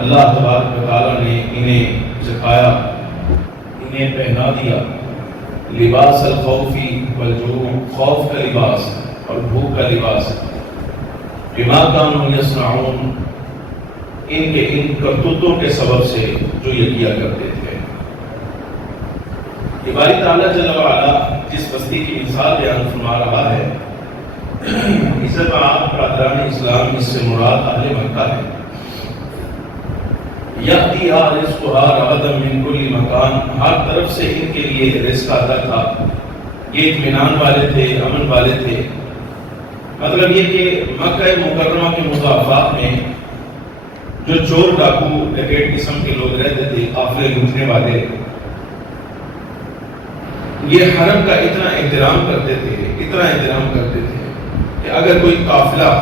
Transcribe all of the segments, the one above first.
اللہ تبارک و تعالیٰ نے انہیں سکھایا، انہیں پہنا دیا لباس الخوف والجوع، خوف کا لباس اور بھوک کا لباس، بما کانوا یصنعون، ان کے ان کرتوتوں کے سبب سے جو یہ کیا کرتے تھے۔ یہ باری تعالیٰ جل وعلا جس بستی کی مثال بیان فرما رہا ہے، اس میں آپ برادران اسلام اس سے مراد اہل مکہ ہے۔ یأتیہا رزقہا رغدا من کل مکان، ہر طرف سے ان کے لیے رزق آتا تھا، یہ اطمینان والے تھے، امن والے تھے۔ مطلب یہ کہ مکہ مکرمہ کے مضافات میں جو چور ڈاکو ڈکیٹ قسم کے لوگ رہتے تھے، قافلے لوٹنے والے، یہ حرم کا اتنا احترام کرتے تھے کہ اگر کوئی قافلہ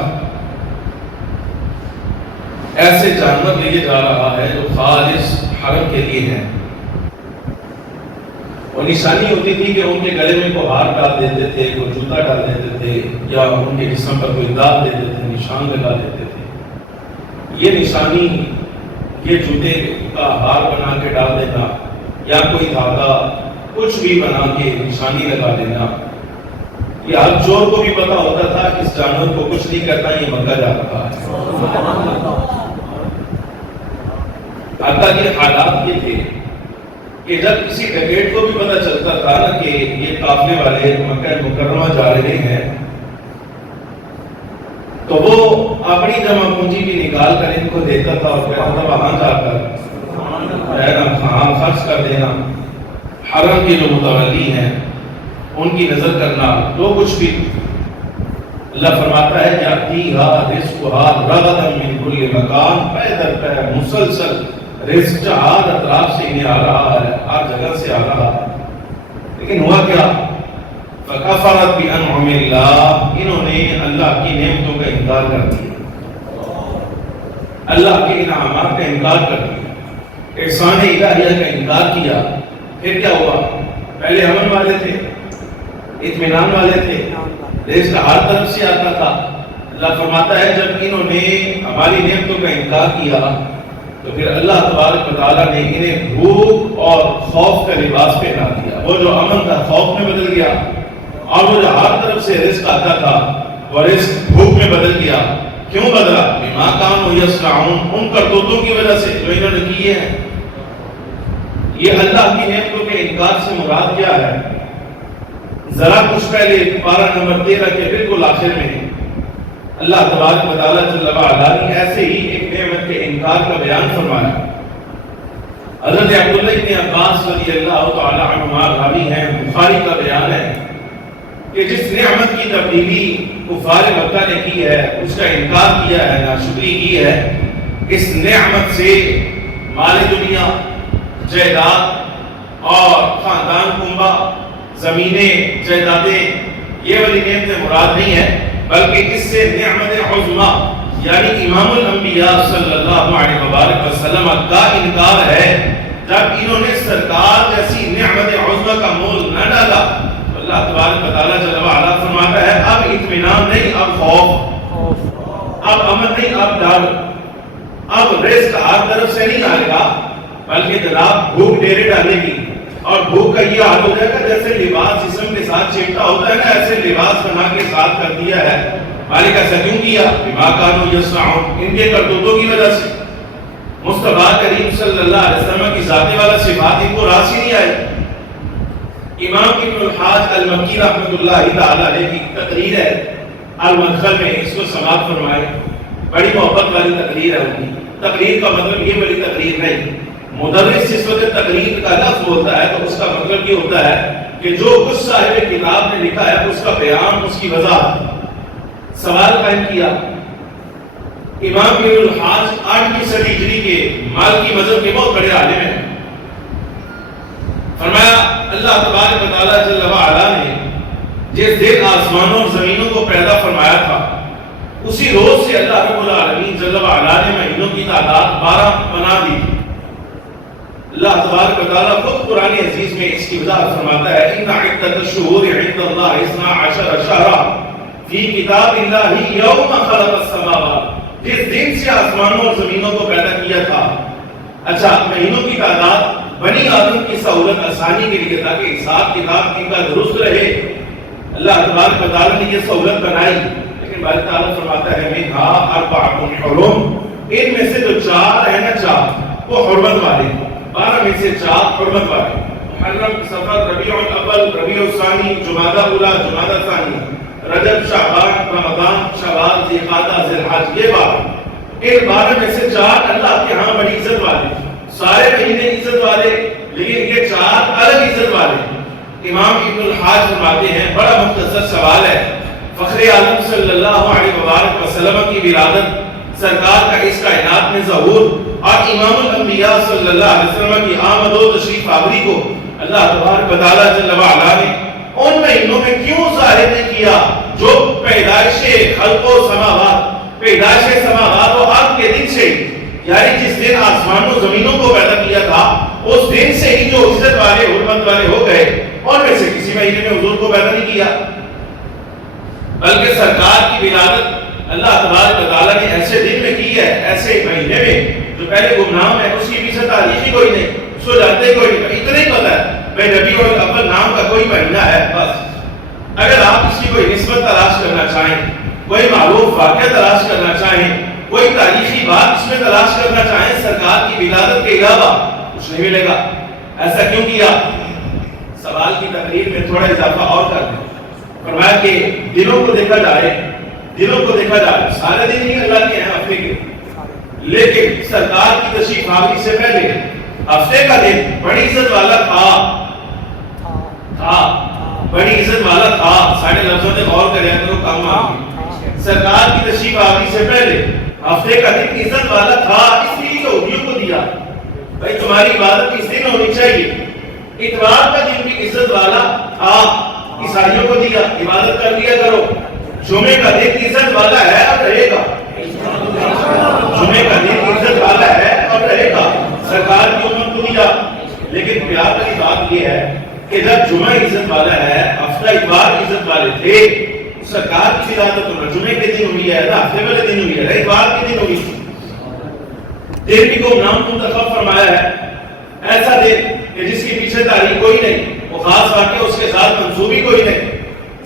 ایسے جانور لے جا رہا ہے جو خالص حرم کے لیے ہے، اور نشانی ہوتی تھی کہ ان کے گلے میں کوئی ہار ڈال دیتے تھے، کوئی جوتا ڈال دیتے تھے، یا ان کے جسم پر کوئی داغ دیتے تھے، نشان لگا دیتے تھے۔ یہ نشانی، یہ جوتے کا ہار بنا کے ڈال دینا یا کوئی دھاگا کچھ بھی بنا کے نشانی لگا دینا، یہ ہر چور کو بھی پتا ہوتا تھا کہ اس جانور کو کچھ نہیں کرتا، یہ مکہ جا رہا ہے۔ حتیٰ کہ حالات یہ تھے کہ جب کسی ڈکیٹ کو بھی پتا چلتا تھا نا کہ یہ قافلے والے مکہ مکرمہ جا رہے ہیں، تو وہ اپنی جمع پونجی بھی نکال کر ان کو دیتا تھا اور کہتا تھا وہاں جا کر رہنا، خرچ کر دینا، حرم کے جو متولی ہیں ان کی نظر کرنا، جو کچھ بھی۔ اللہ فرماتا ہے یأتیہا رزقہا رغدا من کل مکان، پے در پے مسلسل رزق چار اطراف سے انہیں آ رہا ہے، ہر جگہ سے آ رہا ہے۔ لیکن ہوا کیا؟ فکفرت بانعم اللہ، انہوں نے اللہ کی نعمتوں کا انکار کر دیا، اللہ کے انعامات کا انکار کر دیا، احسان الہیہ کا انکار کیا۔ پھر کیا ہوا؟ پہلے امن والے تھے، اطمینان والے تھے، رزق ہر طرف سے آتا تھا۔ اللہ فرماتا ہے جب انہوں نے ہماری نعمتوں کا انکار کیا تو پھر اللہ تبارک و تعالیٰ نے انہیں بھوک اور خوف کا لباس پہنا دیا۔ وہ جو امن تھا خوف میں بدل گیا، اور وہ جو ہر طرف سے رزق آتا تھا وہ رزق بھوک میں بدل گیا۔ کیوں بدلا؟ بما کانوا یصنعون، ان کرتوتوں کی وجہ سے جو انہوں نے کیے ہیں۔ یہ اللہ کی نعمتوں کے انکار سے مراد کیا ہے؟ ذرا کچھ پہلے پارہ نمبر 13 کے بالکل آخر میں اللہ تبارک و تعالیٰ جل وعلا نے ایسے ہی ایک نعمت کے انکار کا بیان فرمایا۔ حضرت عبداللہ ابن عباس رضی اللہ تعالیٰ عنہما راوی ہیں، بخاری کا بیان ہے کہ جس نعمت کی تبدیلی کفار مکہ نے کی ہے، اس کا انکار کیا ہے، ناشکری کی ہے، اس نعمت سے مال دنیا، جائیداد اور خاندان کنبہ، زمینیں، جائیدادیں، یہ والی نعمتیں مراد نہیں ہے، بلکہ اس سے نعمت عظمیٰ یعنی امام الانبیاء صلی اللہ علیہ وآلہ وسلم کا انکار ہے۔ جب انہوں نے سرکار جیسی نعمت عظمیٰ کا مول نہ ڈالا، اللہ تبارک و تعالیٰ جل وعلا فرماتا ہے اب اطمینان نہیں، اب خوف، اب امن نہیں، اب ڈر، اب رزق ہر طرف سے نہیں آئے گا، بلکہ جناب بھوک ڈیرے ڈالے گی، اور بھوک کا یہ حال ہو جائے گا جیسے لباس جسم کے ساتھ چپٹا ہوتا ہے نا، ایسے لباس بنا کے ساتھ کر دیا ہے۔ مالک ایسا کیوں کیا؟ بما کانوا یصنعون، ان کے کرتوتوں کی وجہ سے۔ مصطفیٰ کریم صلی اللہ علیہ وسلم کی ذات والا صفات ان کو راس ہی نہیں آئے۔ امام ابن الحاج المکی رحمۃ اللہ تعالی علیہ کی تقریر ہے المدخل میں، اس کو سماعت فرمائے، بڑی محبت والی تقریر ہے ان کی۔ تقریر کا مطلب یہ بڑی تقریر نہیں، مدرس جس وقت تقریر کا لفظ ہوتا ہے تو اس کا مطلب یہ ہوتا ہے کہ جو کچھ صاحب کتاب نے لکھا ہے اس کا بیان، اس کی وضاحت۔ سوال قائم کیا، امام ابن الحاج 8ویں صدی ہجری کے مالکی مذہب کے بہت بڑے عالم ہیں۔ فرمایا اللہ تبارک و تعالیٰ جل وعلا نے جس دن آسمانوں اور زمینوں کو پیدا فرمایا تھا، اسی روز سے اللہ رب العالمین جل وعلا نے مہینوں کی تعداد 12 بنا دی تھی۔ اللہ تبارک و تعالیٰ خود قرآن عزیز میں اس کی وضاحت فرماتا ہے ان عدت الشہور عند اللہ 12 شہرا فی کتاب اللہ یوم خلق السماوات، جس دن سے آسمانوں اور زمینوں کو پیدا کیا کیا تھا. اچھا مہینوں کی تعداد بنی آدم کی سہولت آسانی کے لیے تاکہ حساب کتاب ان کا درست رہے اللہ تبارک و تعالیٰ نے یہ سہولت بنائی. لیکن باری تعالیٰ فرماتا ہے منہا اربعۃ حرم، ان میں سے جو 4 ہیں نا 4 وہ حرمت والے، 12 میں سے 4 حرمت والے. محرم، صفر، ربیع الاول، ربیع الثانی، جمادی اولی، جمادی ثانی، رجب، شعبان، رمضان، شوال، ذی القعدہ، ذی الحج، یہ 12. ان 12 میں سے 4 اللہ کے ہاں بڑی عزت والے، سارے مہینے عزت والے، لیکن یہ 4 الگ عزت والے. امام ابن الحاج فرماتے ہیں بڑا مختصر سوال ہے. فخر عالم صلی اللہ علیہ وبارک وسلم کی ولادت، سرکار کا اس کائنات میں ظہور اور امام الانبیاء صلی اللہ علیہ وسلم کی آمد و تشریف آوری کو اللہ تبارک و تعالیٰ جل وعلا نے ان مہینوں میں کیوں ظاہر نہیں کیا جو پیدائش خلق و سماوات، پیدائش سماوات و ارض کے دن سے، یعنی جس دن آسمان و زمینوں کو پیدا کیا تھا اس دن سے ہی جو عزت والے حرمت والے ہو گئے، اور میں سے کسی مہینے میں حضور کو پیدا نہیں کیا. بلکہ سرکار کی ولادت اللہ تبارک و تعالیٰ نے ایسے دن میں کی ہے، ایسے مہینے میں جو پہلے گمنام ہے، اس کی پیچھے تاریخ ہی کوئی نہیں، اس کو جانتے کوئی نہیں. اتنا ہی پتا ہے بھائی ربیع الاول نام کا کوئی مہینہ ہے بس. اگر آپ اس کی کوئی نسبت تلاش کرنا چاہیں، کوئی معروف واقعہ تلاش کرنا چاہیں، کوئی تاریخی بات اس میں تلاش کرنا چاہیں سرکار کی ولادت کے علاوہ، کچھ نہیں ملے گا. ایسا کیوں کیا؟ سوال کی تقریر میں تھوڑا اضافہ اور کر دیں. فرمایا کہ دنوں کو دیکھا جائے، دنوں کو دیکھا جائے سارے دن ہی اللہ کے ہیں ہفتے کے، لیکن سرکار کی تشریف آوری سے پہلے ہفتے کا دن بڑی عزت والا تھا، بڑی عزت والا تھا. سارے لفظوں میں غور کریں کرو کام آگے. سرکار کی تشریف آوری سے پہلے ہفتے کا دن عزت والا تھا، اس لیے یہودیوں کو دیا بھائی تمہاری عبادت اس دن ہونی چاہیے. اتوار کا دن بھی عزت والا تھا، عیسائیوں کو دیا عبادت کر لیا کرو. جمعے کا دن عزت والا ہے اور رہے گا، جمعے کا دن عزت والا ہے اور رہے گا، سرکار کی امت کو دیا. لیکن پیار کی بات یہ ہے کہ جب جمعہ عزت والا ہے، ہفتہ اتوار عزت والے تھے، سرکار کی ولادت تو جمعے کے دن ہوئی ہے، ہفتے والے دن ہوئی ہے، اتوار کے دن ہوئی. دن بھی کو نام منتخب فرمایا ہے، ایسا دن کہ جس کے پیچھے تاریخ کوئی نہیں، وہ خاص واقعہ اس کے ساتھ منسوبی کوئی نہیں.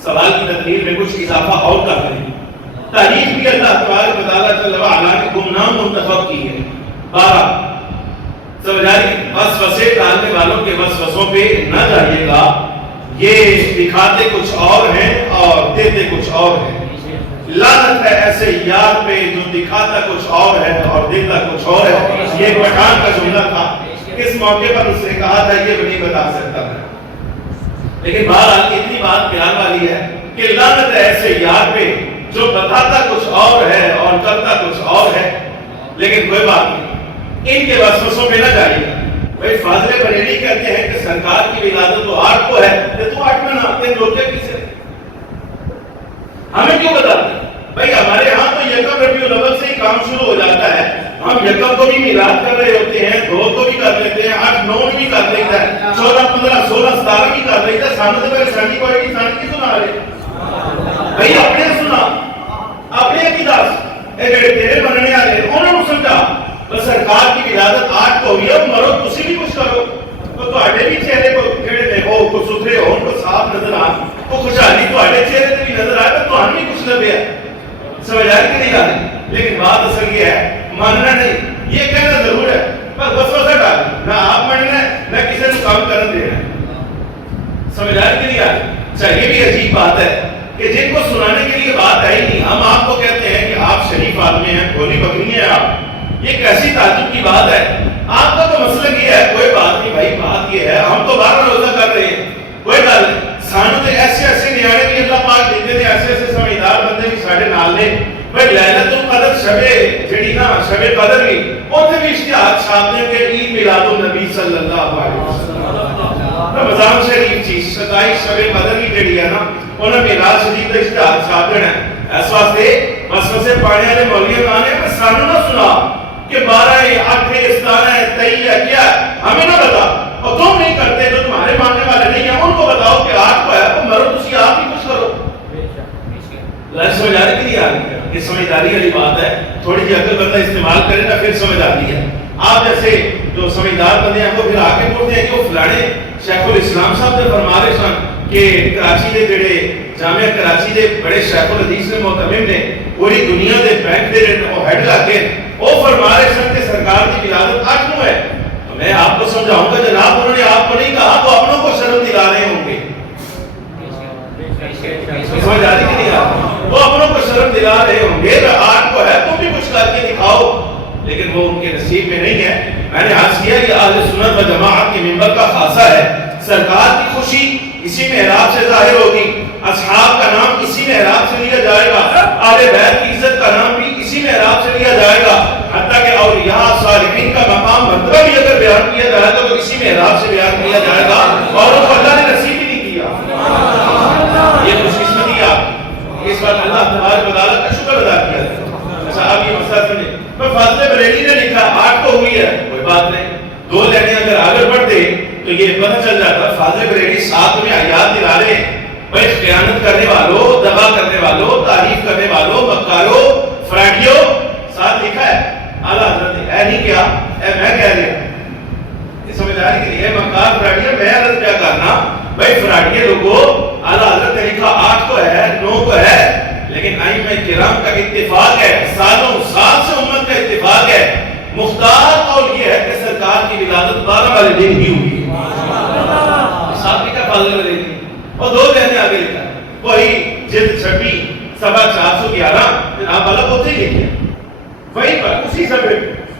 سوال کی تقریر میں کچھ اضافہ اور کر دیں. تاریخ بھی اللہ تبارک و تعالیٰ جل وعلا نے گمنام منتخب کی ہے. 12 سمجھائیں، وسوسے ڈالنے والوں کے وسوسوں پہ نہ جائیے گا. یہ دکھاتے کچھ اور ہیں اور دیتے کچھ اور ہیں. لعنت ہے ایسے یار پہ جو دکھاتا کچھ اور ہے اور دیتا کچھ اور ہے. یہ پٹھان کا جملہ تھا، کس موقع پر اس نے کہا تھا یہ بھی نہیں بتا سکتا ہے. لیکن بہرحال اتنی بات پیار والی ہے کہ لعنت ہے ایسے یار پہ جو بتاتا کچھ اور ہے اور کرتا کچھ اور ہے. لیکن کوئی بات نہیں، ان کے وسوسوں میں نہ جائیے گا. بھائی فاضل بریلوی کہتے ہیں کہ سرکار کی ولادت تو 8 کو ہے، تو 8 میں ناپتے ہیں روکے کسے؟ ہمیں کیوں بتاتے ہیں؟ بھائی ہمارے ہاں تو یکم ربیع الاول سے ہی کام شروع ہو جاتا ہے. ہم یکم کو بھی میلاد کر رہے ہوتے ہیں، 2 کو بھی کر لیتے ہیں، 8 9 بھی کر لیتا ہے، 14 15 16 17 بھی کر لیتا ہے. سانو تو پریشانی کوئی نہیں، سانو کی سنا رہے بھائی اپنے سنا، اپنے کی دس اے جڑے تیرے بننے والے انہوں نے سمجھا بس سرکار کی ولادت 8 کو ہوئی ہے، مرو تسی بھی کچھ کرو تو تواڈے بھی چہرے کو جڑے نے وہ کو ستھرے ہون کو صاف نظر آن، وہ خوشحالی تواڈے چہرے تے بھی نظر آئے تو تہاڈے بھی کچھ لبیا. سمجھ آئی کہ نہیں آ رہی؟ لیکن بات اصل یہ ہے ماننا نہیں، یہ کہنا ضرور ہے بس وسوسہ ڈال، نہ آپ مننا ہے نہ کسی کو کام کرنے دینا ہے. سمجھ آئی کہ نہیں آ رہی؟ اچھا یہ بھی عجیب بات ہے کہ جن کو سنانے کے لیے بات آئی نہیں، ہم آپ کو کہتے ہیں کہ آپ شریف آدمی ہیں، بھولی بکری ہیں آپ. یہ کیسی تعجب کی بات ہے؟ آپ کا تو مسئلہ یہ ہے، کوئی بات نہیں بھائی، بات یہ ہے ہم تو 12 روزہ کر رہے ہیں، کوئی بات نہیں. سانو تے ایسے ایسے نیانے بھی اللہ پاک دیتے تھے، ایسے ایسے سمجھدار بندے بھی ساڑھے نال نے. بھائی لیلۃ القدر شب جڑی نا شب قدر بھی اوتھے بھی اشتہار چھاپتے کہ عید میلاد النبی صلی اللہ علیہ وسلم، رمضان شریف چیز 27 شب قدر بھی جڑی ہے نا انہاں میلاد شریف کا اشتہار چھاپ دینا ہے. اس واسطے وسوسے پانے والے مولوی نے میں سانو نہ سنا کہ 12 ہے 8 ہے 17 ہے 23 ہے کیا ہے، ہمیں نہ بتا. اور تم نہیں کرتے جو تمہارے ماننے والے نہیں ہیں ان کو بتاؤ کہ 8 کو ہے، وہ مرو تسی آپ ہی کچھ کرو. لائف سمجھ آ رہی کہ نہیں آ رہی؟ یہ سمجھداری والی بات ہے، تھوڑی سی عقل بندہ استعمال کرے نا پھر سمجھ آتی ہے. آپ جیسے جو سمجھدار بندے ہیں وہ پھر آگے بولتے ہیں کہ وہ فلانے شیخ الاسلام صاحب نے فرما رہے سن کہ کراچی دے جڑے جامعہ کراچی دے بڑے شیخ الحدیث نے محتمم نے پوری دنیا دے بینک دے ہیڈ لا کے وہ فرما رہے سن کہ سرکار کی ولادت 8 نو ہے. تو میں آپ کو سمجھاؤں گا جناب انہوں نے آپ کو نہیں کہا تو اپنوں کو شرم دلا رہے ہوں گے. سمجھ آ رہی کہ نہیں آپ وہ اپنوں کو شرم دلا رہے ہوں گے. 8 کو ہے تم بھی کچھ کر کے دکھاؤ لیکن وہ ان کے نصیب میں نہیں ہے. میں نے عرض کیا کہ اہل سنت و جماعت کے منبر کا خاصہ ہے. سرکار کی خوشی اسی محراب سے ظاہر ہوگی. اصحاب کا نام اسی محراب سے لیا جائے گا. اہل بیت کی عزت کا نام بھی اسی محراب سے لیا جائے گا. حتیٰ کہ اولیاء صالحین کا مقام مرتبہ بھی اگر بیان کیا جائے گا تو اسی محراب سے بیان کیا جائے گا. اور ان کو اللہ نے نصیب ہی نہیں کیا. یہ خوش قسمتی آپ اس بات اللہ تبارک و تعالیٰ کا شکر ادا کیا ہے. اچھا آپ یہ مسئلہ سمجھیں. فاضل بریلی نے لکھا 8 تو ہوئی ہے کوئی بات نہیں. 2 لائنیں اگر آگے بڑھتے تو یہ پتہ چل جاتا. فاضل بریلی 7 میں آیات دلا رہے ہیں بھائی خیانت کرنے والوں, دغا کرنے والوں, تعریف کرنے والوں, مکاروں, فراڈیوں. ساتھ لکھا ہے اعلیٰ حضرت نے اے نہیں کیا اے میں کہہ رہا. یہ سمجھ آ رہی کہ یہ مکار فراڈیوں میں عرض کیا کرنا بھائی فراڈیے لوگوں. اعلیٰ حضرت نے لکھا 8 کو ہے 9 کو ہے لیکن ائمہ کرام کا اتفاق ہے, سالوں سال سے امت کا اتفاق ہے. مختار قول یہ ہے کہ سرکار کی ولادت 12 والے دن ہی ہوئی ہے. صاحب لکھا فاضل بریلی اور 2 لائنیں آگے لکھا وہی جلد 26 صفحہ 411 جناب والا ہوتے ہی لکھے وہیں پر اسی صفحے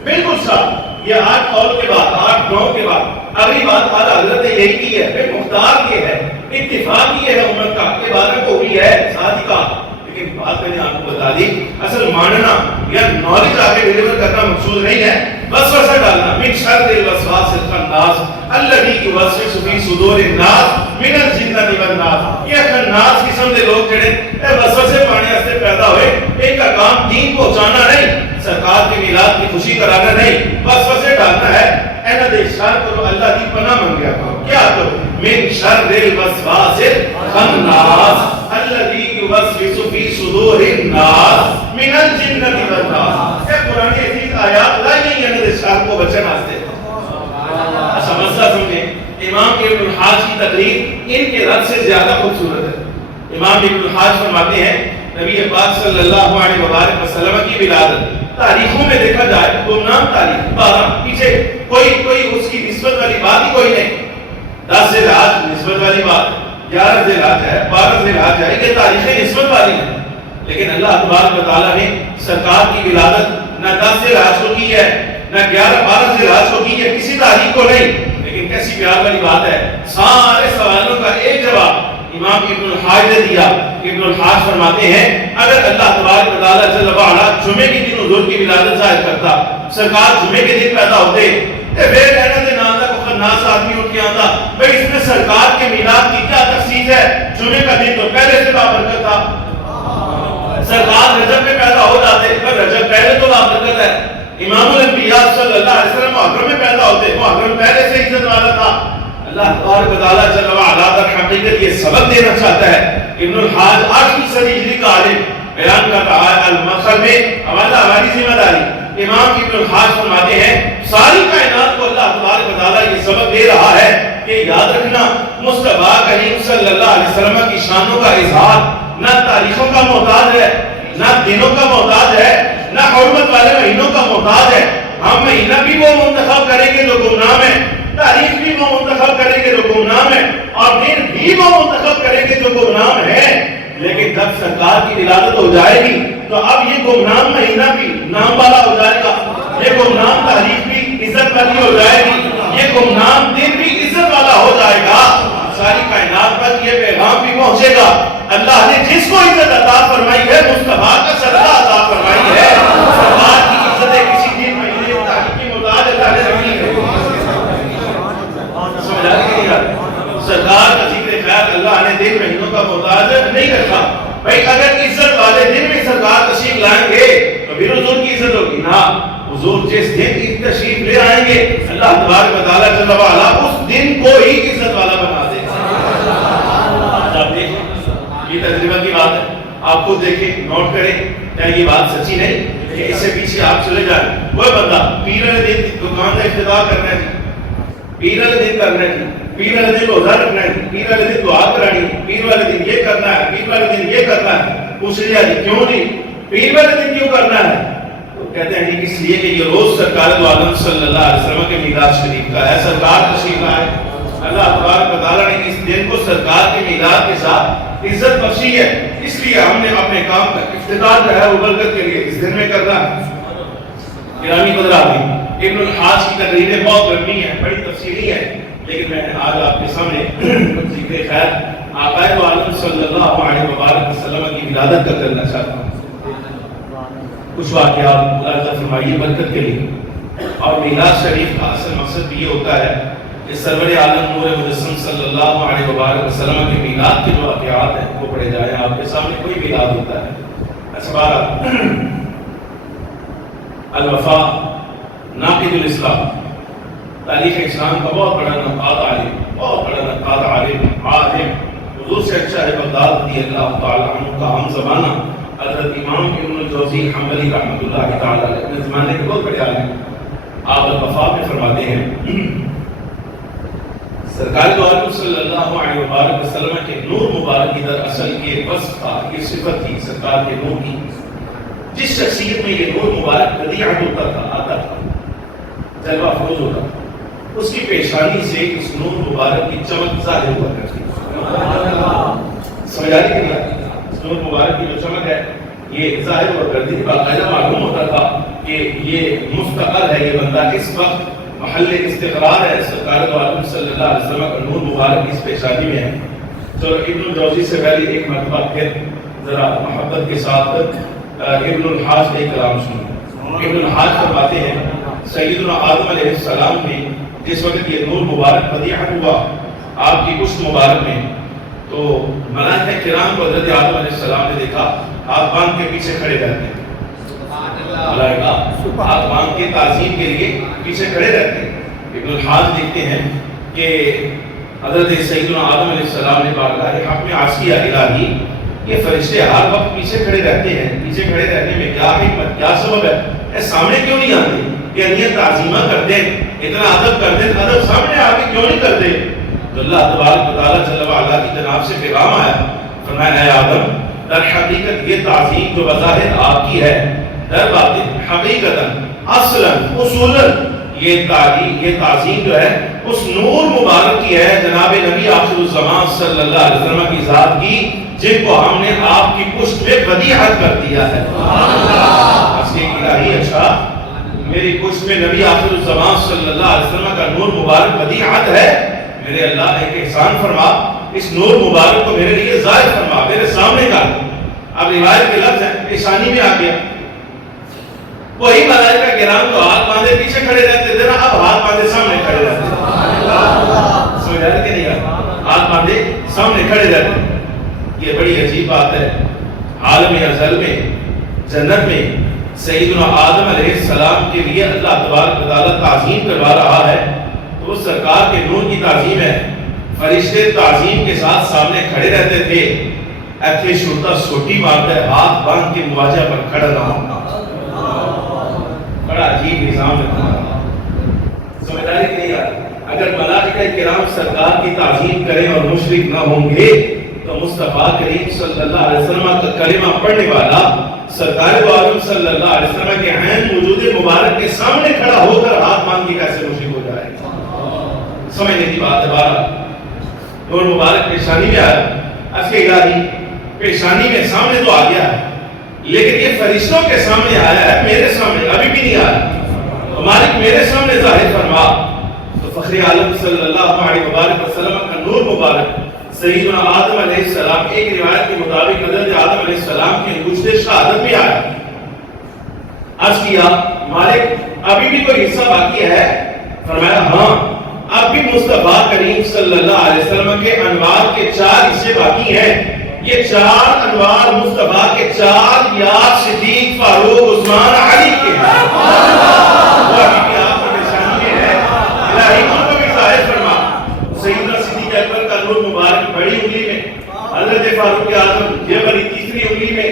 بالکل صاحب. یہ 8 قول کے بعد 8 9 کے بعد اگلی بات اعلیٰ حضرت نے یہی کی ہے. پھر مختار یہ ہے, اتفاق یہ ہے امت کا کہ 12 کو ہوئی ہے. ساتھ ہی کہا لیکن بات میں نے آپ کو بتا دی اصل ماننا یا نالج آگے ڈیلیور کرنا مقصود نہیں ہے, وسوسہ ڈالنا. من شر الوسواس الخناس الذی یوسوس فی صدور الناس من الجنۃ والناس. یہ خناس قسم دے لوگ جڑے وسوسے پانے واسطے پیدا ہوئے, ایک کا کام دین پہنچانا نہیں, سرکار کی میلاد کی خوشی کرانا نہیں, وسوسے ڈالنا ہے. اینا دے شر کرو اللہ دی پناہ منگیا کرو. کیا کرو من شر الوسواس الخناس الذی یوسوس فی صدور الناس من الجنۃ والناس. یہ قرآن عزیز آیات لائی ہیں انہوں نے شر کو بچن واسطے. اچھا مسئلہ سمجھیں. امام ابن الحاج کی تقریر ان کے رد سے زیادہ خوبصورت ہے. امام ابن الحاج فرماتے ہیں نبی پاک صلی اللہ علیہ وآلہ وسلم کی ولادت تاریخوں میں دیکھا جائے گمنام تاریخ 12 پیچھے کوئی اس کی نسبت والی بات ہی کوئی نہیں. 10 ذی الحج نسبت والی بات, 11 ذی الحج ہے, 12 ذی الحج ہے, یہ تاریخیں نسبت والی ہیں. لیکن اللہ تبارک و تعالیٰ نے سرکار کی ولادت نہ 10 ذی الحج کو کی ہے نہ 11-12 ذی الحج کو کی ہے, کسی تاریخ کو نہیں. لیکن کیسی پیار والی بات ہے. سارے سوالوں کا ایک جواب امام ابن الحاج نے دیا. ابن الحاج فرماتے ہیں اگر اللہ تبارک و تعالیٰ جل وعلا جمعے کے دن حضور کی ولادت ظاہر کرتا, سرکار جمعے کے دن پیدا ہوتے, پھر کہنا دے نام تک خناس آدمی اٹھ کے آتا بھئی اس میں سرکار کے میلاد کی کیا تخصیص ہے. جمعے کا دن تو پہلے سے بابرکت تھا. سرکار رجب میں پیدا ہو جاتے پر رجب پہلے تو بابرکت ہے. امام الانبیاء صلی اللہ علیہ وسلم محرم میں پیدا ہوتے, محرم پہلے سے عزت والا تھا. اللہ تبارک و تعالیٰ جل وعلا در حقیقت یہ سبق دینا چاہتا ہے. ابن الحاج 8ویں صدی ہجری کا عالم بیان کر رہا ہے المدخل میں. حوالہ ہماری ذمہ داری. امام ابن الحاج فرماتے ہیں ساری کائنات کو اللہ تبارک و تعالیٰ یہ سبق دے رہا ہے کہ یاد رکھنا مصطفیٰ کریم صلی اللہ علیہ وسلم کی شانوں کا اظہار نہ تاریخوں کا محتاج ہے, نہ دنوں کا محتاج ہے, نہ حرمت والے مہینوں کا محتاج ہے. ہم مہینہ بھی وہ منتخب کریں گے جو گمنام ہے, تاریخ بھی وہ منتخب کریں گے جو گمنام ہے, اور دن بھی وہ منتخب کریں گے جو گمنام ہے. لیکن جب سرکار کی ولادت ہو جائے گی تو اب یہ گمنام مہینہ بھی نام والا ہو جائے گا, یہ گمنام تاریخ بھی عزت والی ہو جائے گی, یہ گمنام دن بھی عزت والا ہو جائے گا. ساری کائنات پر یہ پیغام بھی پہنچے گا. اللہ نے جس کو عزت عطا فرمائی ہے مصطفیٰ کا صدقہ عطا فرمائی ہے. سرکار کی عزت کسی دن مہینے تاریخ کی محتاج اللہ نے رکھی ہے. سمجھا کہ نہیں؟ سرکار کا ذکر خیر اللہ نے دن مہینوں کا محتاج نہیں رکھا. بھائی اگر عزت والے دن میں سرکار تشریف لائیں گے تو پھر حضور کی عزت ہوگی نا. حضور جس دن کی تشریف لے آئیں گے اللہ تبارک و تعالیٰ جل وعلا اس دن کو ہی عزت والا بنا دے گا. آپ دیکھیں یہ تجربہ کی بات ہے, آپ خود دیکھیں, نوٹ کریں کیا یہ بات سچی نہیں کہ اس سے پیچھے آپ چلے جائیں. وہ بندہ پیر والے دن افتتاح کرنا ہے جی، پیر والے دن کرنا ہے جی، پیر والے دن روزہ رکھنا ہے جی، پیر والے دن دعا کرانی ہے، پیر والے دن یہ کرنا ہے، پیر والے دن یہ کرنا ہے. پوچھ لیا جی کیوں نہیں، پیر والے دن کیوں کرنا ہے؟ تو کہتے ہیں جی اس لیے کہ یہ روز سرکار دو عالم صلی اللہ علیہ وسلم کے میلاد شریف کا ہے. سرکار تشریف لائے، اللہ تبارک و تعالیٰ نے اس دن کو سرکار کے میلاد کے ساتھ عزت بخشی ہے، اس لیے ہم نے اپنے کام کا افتتاح جو ہے وہ برکت کے لیے اس دن میں کرنا ہے. گرامی قدرات، ابن الحاج کی تقریریں بہت لمبی ہیں، بڑی تفصیلی ہیں، لیکن میں آج آپ کے سامنے ذکر خیر آقا دو عالم صلی اللہ علیہ وآلہ وسلم کی ولادت کا کرنا چاہتا ہوں. کچھ واقعات ملاحظہ فرمائیے برکت کے لیے. اور میلاد شریف کا اصل مقصد بھی یہ ہوتا ہے کہ سرور عالم نور مجسم صلی اللہ علیہ وآلہ وسلم کے میلاد کے جو واقعات ہیں وہ پڑھے جائیں. آپ کے سامنے کوئی میلاد ہوتا ہے. اسبارہ الوفا ناقد الاسلام، تاریخ اسلام کا بہت بڑا نقاد عالم، بہت بڑا نقاد عالم، عالم حضور سے اچھا ہے بغداد رضی اللہ تعالی عنہ کا ہم زمانہ حضرت امام ابن الجوزی حنبلی رحمۃ اللہ تعالی علیہ، اپنے زمانے کے بہت بڑے عالم. آپ الوفا میں فرماتے ہیں سرکار دو عالم صلی اللہ علیہ وآلہ وسلم کے نور مبارک کی دراصل یہ وصف تھا، یہ صفت تھی سرکار کے نور کی. جس شخصیت میں یہ نور مبارک بدیعت ہوتا تھا، آتا تھا، جلوہ افروز ہوتا تھا، اس کی پیشانی سے اس نور مبارک کی چمک ظاہر ہوا کرتی. سمجھ آ رہی ہے؟ اس نور مبارک کی جو چمک ہے یہ ظاہر ہوا کرتی. باقاعدہ معلوم ہوتا تھا کہ یہ مفتقر ہے، یہ بندہ اس وقت محل استقرار ہے، سرکار دو عالم صلی اللہ علیہ وسلم کا نور مبارک اس پیشانی میں ہے. تو ابن الجوزی سے پہلے ایک مرتبہ پھر ذرا محبت کے ساتھ ابن الحاج کے کلام سنیں. ابن الحاج فرماتے ہیں سیدنا آدم علیہ السلام نے جس وقت یہ نور مبارک بدیعت ہوا آپ کی پشت مبارک میں، تو ملائکہ کرام کو حضرت آدم علیہ السلام نے دیکھا ہاتھ باندھ کے پیچھے کھڑے رہتے ہیں. ملائکہ ہاتھ باندھ کے تعظیم کے لیے پیچھے کھڑے رہتے ہیں. ابن الحاج دیکھتے ہیں کہ حضرت سیدنا آدم علیہ السلام نے بارگاہ حق میں عرض کیا الہی یہ فرشتے ہر وقت پیچھے کھڑے رہتے ہیں، پیچھے کھڑے رہنے میں کیا حکمت، کیا سبب ہے؟ سامنے کیوں نہیں آتے؟ کہ یہ تعظیمہ کرتے، اتنا ادب کرتے، ادب سامنے آ کے کیوں نہیں کرتے؟ تو اللہ تبارک و تعالیٰ جل وعلا کی جناب سے پیغام آیا، فرمایا اے آدم در حقیقت یہ تعظیم جو بظاہر آپ کی ہے، در باطن حقیقتاً اصلاً اصولاً یہ تعظیم جو ہے اس نور مبارک کی ہے، جناب نبی آخر الزمان صلی اللہ علیہ وسلم کی ذات کی، جن کو ہم نے آپ کی پشت میں بدیعت کر دیا ہے. الہی اچھا میری پشت میں نبی آخر الزمان صلی اللہ علیہ وسلم کا نور مبارک بدیعت ہے، میرے اللہ ایک احسان فرما، اس نور مبارک کو میرے لیے ظاہر فرما، میرے سامنے کر. اب روایت کے لفظ ہے پیشانی میں آ گیا. وہی ملائکہ کرام تو ہاتھ باندھے پیچھے کھڑے رہتے تھے نا، اب ہاتھ باندھے سامنے کھڑے رہتے. سمجھ آ رہی کہ نہیں؟ ہاتھ باندھے سامنے کھڑے رہتے. یہ بڑی عجیب بات ہے. عالم ازل میں جنت میں سیدنا آدم علیہ السلام کے لیے اللہ تبارک و تعالیٰ تعظیم کروا رہا ہے، تو وہ سرکار کے نور کی تعظیم ہے. فرشتے تعظیم کے ساتھ سامنے کھڑے رہتے تھے. ایتھے شرطہ سوٹی مارتا ہے، ہاتھ باندھ کے مواجہ پر کھڑا رہا. بڑا عجیب نظام ہے. سمجھداری کہ نہیں آتی؟ اگر ملائکہ کرام سرکار کی تعظیم کریں اور مشرک نہ ہوں گے تو مصطفیٰ کریم صلی اللہ علیہ وسلم کا کلمہ پڑھنے والا سرکار دو عالم صلی اللہ علیہ وسلم کے عین وجود مبارک کے سامنے کھڑا ہو کر ہاتھ باندھ کے کیسے مشرک ہو جائے؟ سمجھنے کی بات ہے. بارہ نور مبارک پیشانی میں آیا، اس الہی پیشانی میں سامنے تو آ گیا ہے، لیکن یہ فرشتوں کے سامنے آیا ہے، میرے سامنے ابھی بھی نہیں آیا. مالک میرے سامنے ظاہر فرما. تو فخر عالم صلی اللہ علیہ وسلم کا نور مبارک سیدنا آدم علیہ السلام، ایک روایت کے مطابق حضرت آدم علیہ السلام کی انگشت شہادت میں آیا. عرض کیا مالک ابھی بھی کوئی حصہ باقی ہے؟ فرمایا ہاں اب بھی مصطفیٰ کریم صلی اللہ علیہ وسلم کے انوار کے 4 حصے باقی ہیں. یہ 4 انوار مصطفیٰ کے 4 یار صدیق فاروق عثمان علی کے ہیں. وہ ابھی بھی آپ کی نشانی میں ہے. الہی ان کو بھی ظاہر فرما. سیدنا صدیق اکبر کا نور مبارک بڑی انگلی میں، حضرت فاروق اعظم یہ بڑی تیسری انگلی میں،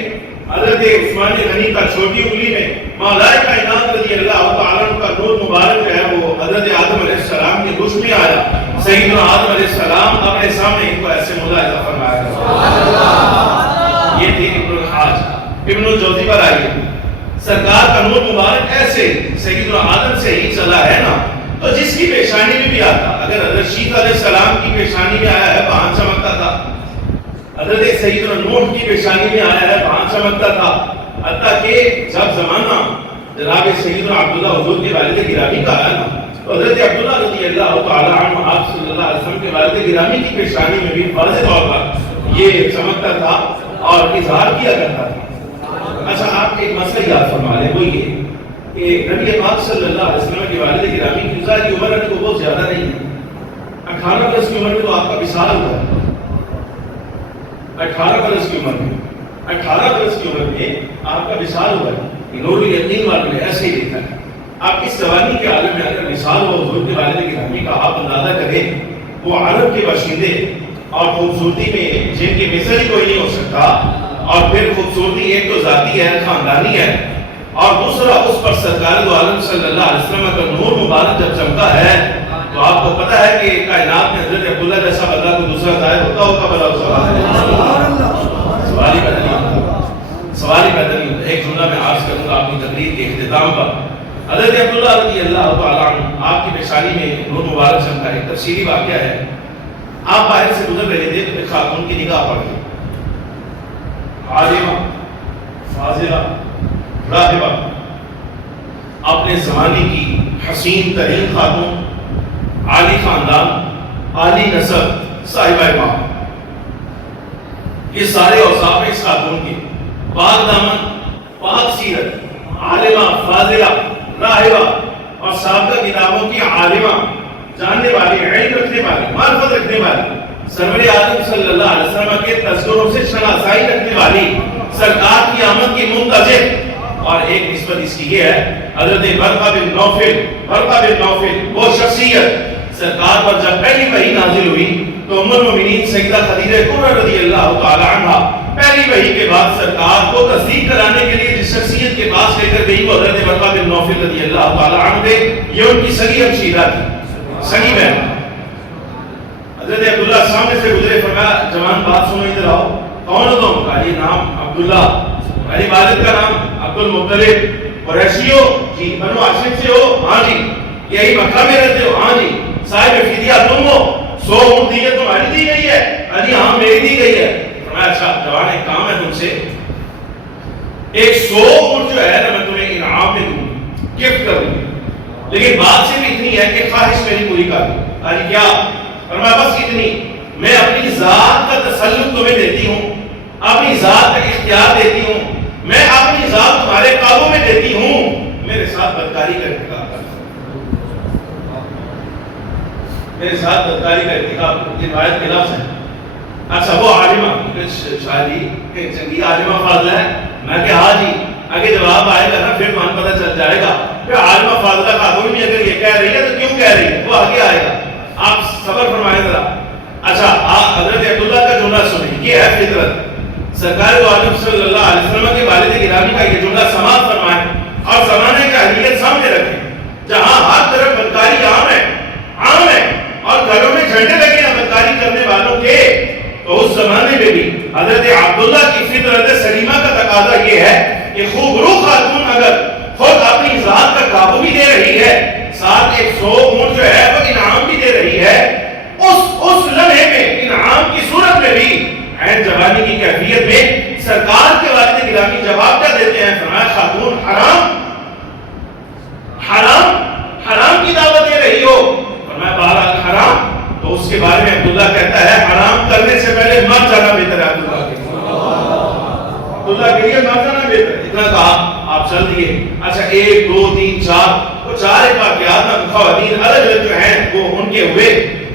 حضرت عثمان غنی کا چھوٹی انگلی میں، ملائکہ کائنات رضی اللہ تعالیٰ کا نور مبارک جو ہے وہ حضرت السلام کے گوشت میں آیا. سیدنا آدم علیہ السلام اپنے سامنے ان کو ایسے ملاحظہ فرمایا. یہ تھی ابن الحاج. ابن الجوزی پر آئیے. سرکار کا نور مبارک ایسے سیدنا آدم سے ہی چلا ہے نا, تو جس کی پیشانی میں بھی آتا, اگر حضرت شیخ علیہ السلام کی پیشانی میں آیا ہے وہاں چمکتا تھا, حضرت سیدنا نوح کی پیشانی میں آیا ہے وہاں چمکتا تھا. حتیٰ کہ جب زمانہ جناب سیدنا عبداللہ حضور کے والد گرامی کا آیا نا, تو حضرت عبداللہ رضی اللہ تعالیٰ عنہ آپ صلی اللہ علیہ وسلم کے والد گرامی کی پیشانی میں بھی واضح طور پر یہ چمکتا تھا اور اظہار کیا کرتا تھا. اچھا, آپ ایک مسئلہ یاد فرما لیں, وہ یہ کہ نبی پاک صلی اللہ علیہ وسلم کے والد گرامی کی ظاہری عمر تو بہت زیادہ نہیں ہے. 18 برس کی عمر میں تو آپ کا وصال ہوا ہے. 18 برس کی عمر میں 18 برس کی عمر میں آپ کا وصال ہوا ہے. نور یقین والے نے ایسے ہی دیکھا ہے. آپ اس جوانی کے عالم میں اگر وصال ہو حضور کے والد گرامی کا, آپ اندازہ کریں وہ عرب کے باشندے اور خوبصورتی میں جن کے مثل ہی کوئی نہیں ہو سکتا, اور پھر خوبصورتی ایک تو ذاتی ہے, خاندانی ہے, اور دوسرا اس پر سرکار دو عالم صلی اللہ علیہ وسلم کا نور مبارک جب چمکا ہے تو آپ کو پتہ ہے کہ کائنات میں حضرت عبداللہ جیسا بندہ کو دوسرا ظاہر ہوتا ہوگا بلا سوال ہی پیدا نہیں ہوتا. سوال ہی پیدا نہیں ہوتا. ایک جملہ میں عرض کروں گا اپنی تقریر کے اختتام پر. حضرت عبداللہ رضی اللہ تعالیٰ عنہ آپ کی پیشانی میں نور مبارک چمکا. ایک تفصیلی واقعہ ہے. آپ باہر سے گزر رہے تھے تو ایک خاتون کی نگاہ پڑ گئی, عالمہ, فاضلہ, راہبہ, اپنے زمانے کی حسین ترین خاتون, عالی خاندان, عالی نسب, صاحبہ ماں. یہ سارے اوصاف اس خاتون کے. پاک دامن, پاک سیرت, عالمہ, فاضلہ, راہبہ اور سابقہ کتابوں کی عالمہ, جاننے والی, علم رکھنے والی, معرفت رکھنے والی, سرور عالم صلی اللہ علیہ وسلم کے تذکروں سے شناسائی رکھنے والی, سرکار کی آمد کی منتظر. اور ایک نسبت اس کی یہ ہے, حضرت برقہ بن نوفل وہ شخصیت سرکار پر جب پہلی وحی نازل ہوئی تو ام المؤمنین سیدہ خدیجہ کبریٰ رضی اللہ تعالی عنہا پہلی وحی کے بعد سرکار کو تصدیق کرانے کے لیے جس شخصیت کے پاس لے کر گئی وہ حضرت برقہ بن نوفل رضی اللہ تعالی عنہ تھے. یہ ان کی سگی ہمشیرہ تھی, سگی بہن. حضرت عبداللہ سامنے سے گزرے, فرمایا جوان بات سنو, ادھر آؤ. کون ہو تم؟ کہا یہ نام عبداللہ. میری والد کا نام عبد المطلب. قریشی ہو؟ جی. بنو ہاشم سے ہو؟ ہاں جی. یہی مکہ میں رہتے ہو؟ ہاں جی. صاحب فدیہ تم ہو؟ 100 اونٹ دیے تمہاری دی گئی ہے؟ ہاں جی ہاں میری دی گئی ہے. فرمایا اچھا جوان ایک کام ہے تم سے, ایک 100 اونٹ جو ہے نا میں تمہیں انعام میں دوں, گفٹ کروں, لیکن بات صرف اتنی ہے کہ خواہش میری پوری کر دو. ہاں جی کیا؟ فرمایا بس اتنی, میں اپنی ذات کا تسلط تمہیں دیتی ہوں, اپنی ذات کا اختیار دیتی ہوں, میں اپنی ذات تمہارے قابو میں دیتی ہوں, میرے ساتھ بدکاری کا ارتکاب کرنا, میرے ساتھ بدکاری کا ارتکاب. یہ روایت کے لفظ ہیں. اچھا وہ عالمہ شاہی جنگی عالمہ فاضلہ ہے؟ میں کہ ہاں جی. آگے جواب آئے گا نا پھر مان پتہ چل جائے گا. پھر عالمہ فاضلہ خاتون بھی اگر یہ کہہ رہی ہے تو کیوں کہہ رہی ہے, وہ آگے آئے گا. آپ صبر فرمائیں ذرا. اچھا حضرت عبداللہ کا جملہ سنیں, یہ ہے فطرت. سرکار دو عالم صلی اللہ علیہ وسلم کے والد گرامی کا یہ جملہ سماعت فرمائیں اور زمانے کا اہلیت سامنے رکھیں. جہاں ہر طرف بدکاری عام ہے اور گھروں میں جھنڈے لگے ہیں بدکاری کرنے والوں کے, تو اس زمانے میں بھی حضرت عبداللہ کی فطرت سلیمہ کا تقاضا یہ ہے کہ خوبرو خاتون اگر خود اپنی ذات کا قابو بھی دے رہی ہے, ساتھ ایک 100 اونٹ جو ہے وہ انعام بھی دے رہی ہے, اس لمحے میں انعام کی صورت میں بھی عین جوانی کی کیفیت میں سرکار کے والد گرامی جواب کیا دیتے ہیں؟ فرمایا خاتون حرام کی دعوت دے رہی ہو. فرمایا بہرحال حرام. تو اس کے بارے میں عبداللہ کہتا ہے حرام کرنے سے پہلے مر جانا بہتر ہے. عبداللہ کے لیے مر جانا بہتر. اتنا کہا آپ چل دیے. اچھا 1 2 3 4 وہ 4 ایک واقعات خواتین الگ الگ جو ہیں وہ ان کے ہوئے.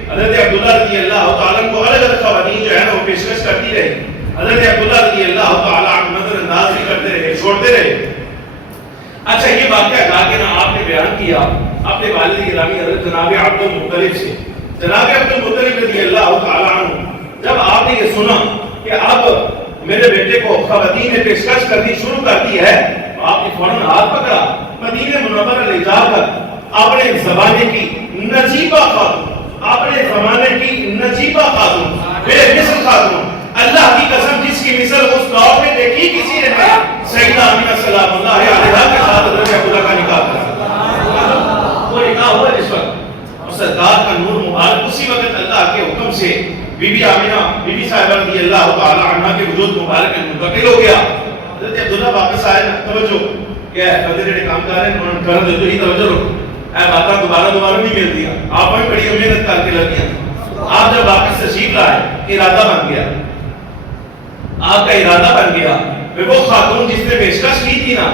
حضرت عبداللہ رضی اللہ تعالیٰ کو الگ الگ خواتین جو ہے نا وہ پیشکش کرتی رہی. حضرت عبداللہ رضی اللہ تعالیٰ نظر انداز بھی کرتے رہے, چھوڑتے رہے. اچھا یہ واقعہ جا کے نا آپ نے بیان کیا اپنے والد گرامی حضرت جناب عبد المطلب سے. جناب عبد المطلب رضی اللہ تعالیٰ عنہ جب آپ نے یہ سنا کہ اب میرے بیٹے کو خواتین نے پیشکش کرنی شروع کر دی ہے, تو آپ نے فوراً ہاتھ پکڑا, مدینہ منورہ لے جا کر اپنے زمانے کی نجیبہ اللہ کے حکم سے بی بی آمینہ بی بی صاحبہ رضی اللہ تعالی عنہ کے وجود مبارک میں منتقل ہو گیا. حضرت عبداللہ واپس آئے نا, توجہ کیا ہے فضل جڑے کام کر رہے ہیں انہوں نے کر دے تو ہی توجہ رکھو, اے باتاں دوبارہ نہیں ملتی. آپ بھی بڑی محنت کر کے لگی ہیں. آپ جب واپس تشریف لائے, ارادہ بن گیا, آپ کا ارادہ بن گیا وہ خاتون جس نے پیشکش کی تھی نا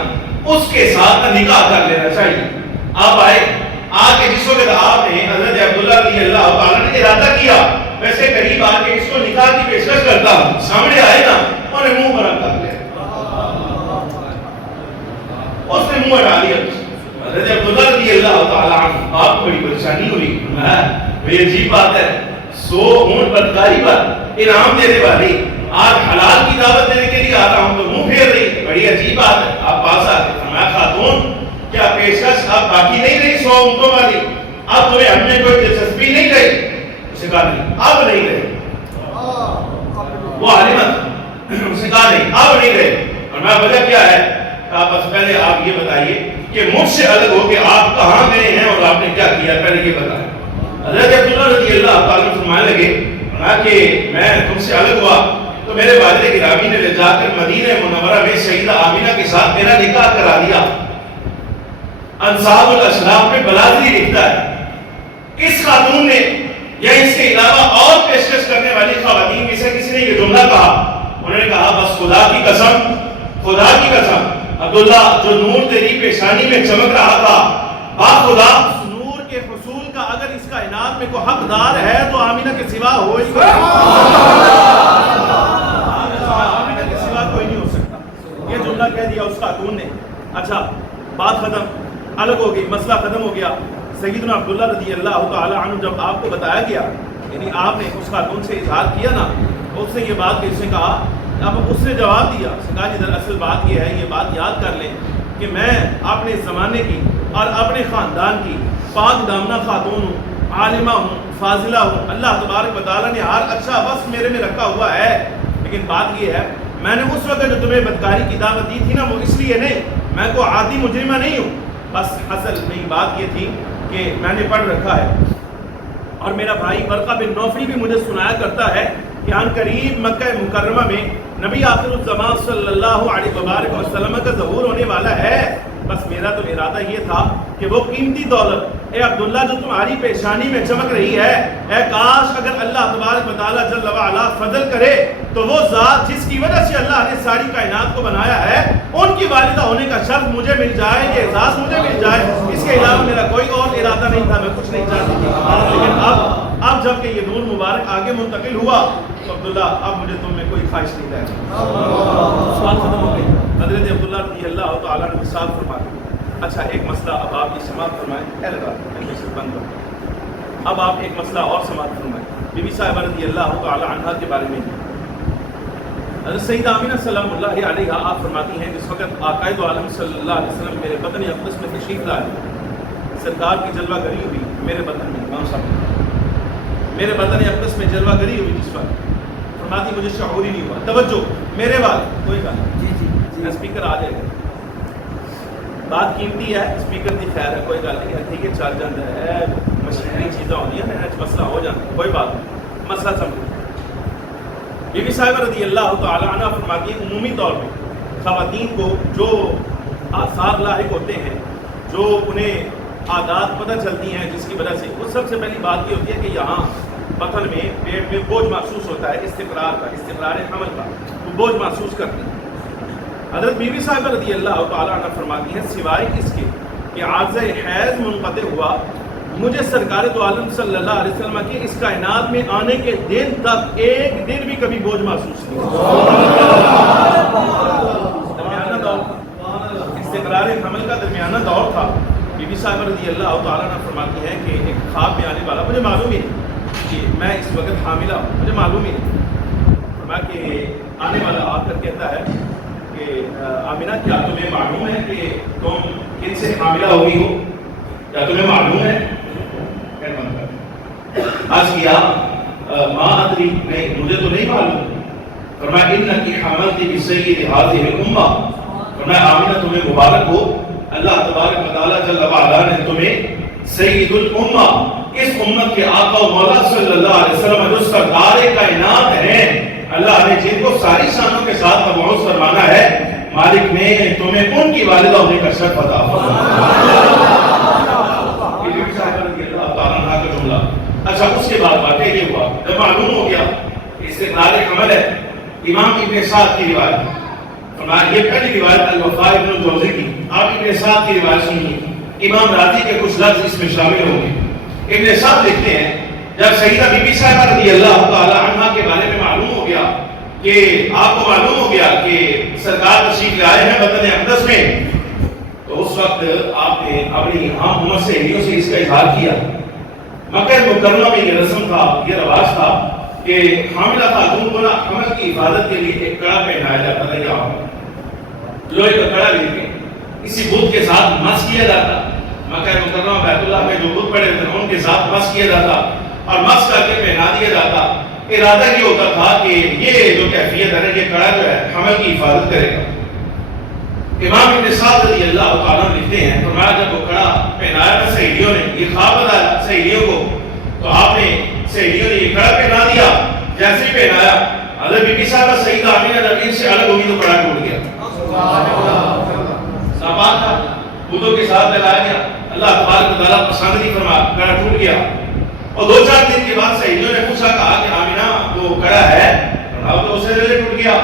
اس کے ساتھ نکاح کر لینا چاہیے. آپ آئے, آ کے جس وقت آپ نے حضرت عبداللہ رضی اللہ تعالیٰ نے ارادہ کیا, ویسے قریب آ کے اس کو نکاح کی پیشکش کرتا ہوں, سامنے آئے نا انہوں نے منہ بڑا کر لیا, اس نے منہ ہٹا لیا. حضرت عبداللہ رضی اللہ تعالیٰ عنہ آپ کو بڑی پریشانی ہوئی. یہ عجیب بات ہے, سو اون بدکاری پر انعام دینے والی آج حلال کی دعوت دینے کے لیے آ رہا ہوں تو منہ پھیر رہی, بڑی عجیب بات ہے. آپ پاس آ کے فرمایا خاتون کیا پیشکش اب باقی نہیں رہی 100 اونٹوں والی, اب تمہیں ہم نے کوئی دلچسپی نہیں رہی؟ اسے کہا نہیں اب نہیں رہی. وہ عالمت اسے کہا نہیں اب نہیں رہی. اور میں وجہ کیا ہے, کہا بس پہلے آپ یہ بتائیے کہ مجھ سے الگ ہو کے آپ کہاں گئے ہیں اور آپ نے کیا کیا, پہلے یہ بتائیں. حضرت عبداللہ رضی اللہ تعالیٰ فرمانے لگے کہ میں تم سے الگ ہوا تو میرے والد گرامی نے لے جا کر مدینہ منورہ میں سیدہ آمینہ کے ساتھ میرا نکاح کرا دیا. انصاب الاشراف میں بلادری لکھتا ہے اس خاتون نے یا اس کے علاوہ اور پیشکش کرنے والی خواتین میں سے کسی نے یہ جملہ کہا, انہوں نے کہا بس خدا کی قسم عبداللہ جو نور تیری پیشانی میں چمک رہا تھا, باخدا اس نور کے حصول کا اگر اس کائنات میں کوئی حقدار ہے تو آمینہ کے سوا ہو ہی کوئی نہیں ہو سکتا. یہ جملہ کہہ دیا اس خاتون نے. اچھا بات ختم, الگ ہو گئی, مسئلہ ختم ہو گیا. سیدنا عبداللہ رضی اللہ تعالی عنہ جب آپ کو بتایا گیا, یعنی آپ نے اس خاتون سے اظہار کیا نا, اس نے یہ بات کہ اس نے کہا, اب اس نے جواب دیا, اس نے کہا جی دراصل بات یہ ہے, یہ بات یاد کر لیں کہ میں اپنے زمانے کی اور اپنے خاندان کی پاک دامنہ خاتون ہوں, عالمہ ہوں, فاضلہ ہوں. اللہ تبارک و تعالیٰ نے ہر اچھا وصف میرے میں رکھا ہوا ہے, لیکن بات یہ ہے میں نے اس وقت جو تمہیں بدکاری کی دعوت دی تھی نا وہ اس لیے نہیں, میں کو عادی مجرمہ نہیں ہوں. بس اصل نہیں بات یہ تھی کہ میں نے پڑھ رکھا ہے اور میرا بھائی ورقہ بن نوفل بھی مجھے سنایا کرتا ہے کہ ان قریب مکہ مکرمہ میں نبی آخر الزمان صلی اللہ علیہ وبارک وسلم کا ظہور ہونے والا ہے. بس میرا تو ارادہ یہ تھا کہ وہ قیمتی دولت اے عبداللہ جو تمہاری پیشانی میں چمک رہی ہے, اے کاش اگر اللہ تبارک و تعالیٰ جل وعلا فضل کرے تو وہ ذات جس کی وجہ سے اللہ نے ساری کائنات کو بنایا ہے ان کی والدہ ہونے کا شرف مجھے مل جائے, یہ اعزاز مجھے مل جائے. اس کے علاوہ میرا کوئی اور ارادہ نہیں تھا, میں کچھ نہیں چاہتی تھی. لیکن اب جب کہ یہ نور مبارک آگے منتقل ہوا تو عبداللہ اب مجھے تم میں کوئی خواہش نہیں رہی. سوال ختم ہو گئی. حضرت عبداللہ رضی اللہ تعالیٰ نے مثال فرمائی. اچھا ایک مسئلہ اب آپ یہ سماعت فرمائیں, بند کرو. اب آپ ایک مسئلہ اور سماعت فرمائیں. بی بی صاحبہ رضی اللہ تعالیٰ عنہ کے بارے میں حضرت سیدہ آمینہ سلام اللہ علیہا آپ فرماتی ہیں جس وقت آقائد عالم صلی اللہ علیہ وسلم میرے بدن اقدس میں تشریف لائے, سرکار کی جلوہ گری ہوئی میرے بدن میں, امام صاحب میرے بدن اقدس میں جلوہ گری ہوئی جس وقت فرماتی مجھے شعور ہی نہیں ہوا. توجہ میرے والد کوئی بات جی اسپیکر آ جائے گا, بات قیمتی ہے, اسپیکر کی خیر ہے, کوئی گل نہیں, ٹھیک ہے چل جاتا ہے, مشینری چیزیں ہوتی ہیں, مسئلہ ہو جاتا ہے, کوئی بات نہیں, مسئلہ سمجھو. بی بی صاحبہ رضی اللہ تعالی عنہ فرماتی ہے عمومی طور پہ خواتین کو جو آثار لاحق ہوتے ہیں, جو انہیں عادات پتہ چلتی ہیں جس کی وجہ سے, وہ سب سے پہلی بات یہ ہوتی ہے کہ یہاں بطن میں پیٹ میں بوجھ محسوس ہوتا ہے, استقرار حمل کا, وہ بوجھ محسوس کرتی ہیں. حضرت بی بی صاحبہ رضی اللہ تعالیٰ عنہ فرماتی ہیں سوائے اس کے کہ عارضہ حیض منقطع ہوا, مجھے سرکار دو عالم صلی اللہ علیہ وسلم کے اس کائنات میں آنے کے دن تک ایک دن بھی کبھی بوجھ محسوس نہیں. درمیانہ دور تھا, استقرار حمل کا درمیانہ دور تھا. بی بی صاحبہ رضی اللہ تعالیٰ عنہ فرماتی ہیں کہ ایک خواب میں آنے والا, مجھے معلوم ہی نہیں کہ میں اس وقت حاملہ ہوں, مجھے معلوم ہی نہیں. فرمایا کہ آنے والا آ کر کہتا ہے کہ آمینہ کیا تمہیں معلوم ہے کہ تم کن سے حاملہ ہوئی ہو, کیا تمہیں معلوم ہے؟ آج کیا ماں ادری, نہیں مجھے تو نہیں معلوم. فرمایا انکی حملتی بسید هذه الامہ, فرمایا آمینہ تمہیں مبارک ہو, اللہ تبارک و تعالیٰ جل وعلا نے تمہیں سید الامہ اس امت کے آقا و مولا صلی اللہ علیہ وسلم جو سردار کائنات ہیں، اللہ نے جن کو ساری شانوں کے ساتھ مبعوث فرمانا ہے، مالک نے تمہیں ان کی والدہ ہونے کا شرف عطا فرمایا۔ اچھا، اس کے بعد واقعہ یہ ہوا، جب معلوم ہو گیا استقلال عمل ہے، امام ابن سعد کی روایت، یہ پہلی روایت الوفاء ابن الجوزی کی، آپ ابن سعد کی روایت سنیے، امام راضی کے کچھ لفظ اس میں شامل ہوں گے۔ ابن سعد لکھتے ہیں جب سیدہ بی بی صاحبہ رضی اللہ تعالی عنہ کے بارے میں معلوم ہو گیا کہ آپ کو معلوم ہو گیا کہ سرکار تشریف لائے ہیں وطن اقدس میں، تو اس وقت آپ نے اپنی عام عمر سہیلیوں سے اس کا اظہار کیا۔ مکہ مکرمہ میں یہ رسم تھا، یہ رواج تھا کہ حاملہ خاتون کو حمل کی حفاظت کے لیے ایک کڑا پہنایا جاتا تھا، یا لوہے کا کڑا لے کے کسی بت کے ساتھ مس کیا جاتا۔ مکہ مکرمہ بیت اللہ میں جو بت پڑے تھے ان کے ساتھ مس کیا جاتا اور مس کر کے پہنا دیا جاتا۔ ارادہ یہ ہوتا تھا کہ یہ جو کیفیت ہے، یہ کڑا جو ہے حمل کی حفاظت کرے گا۔ امام ابن سعد رضی اللہ تعالیٰ لکھتے ہیں، فرمایا جب وہ کڑا پہنایا نا سہیلیوں نے، یہ خواب بتایا سہیلیوں کو، تو آپ نے سہیلیوں نے یہ کڑا پہنا دیا۔ جیسے ہی پہنایا، حضرت بی بی صاحبہ سیدہ آمینہ جب ان سے الگ ہوئی تو کڑا ٹوٹ گیا۔ ناپاک تھا، بتوں کے ساتھ لگایا گیا، اللہ تبارک و تعالیٰ پسند نہیں فرمایا، کڑا ٹوٹ گیا۔ اور 2-4 دن کے بعد سہیلیوں نے پوچھا، کہا کہ آمینہ وہ کڑا ہے، اب تو اسے دلے ٹوٹ گیا،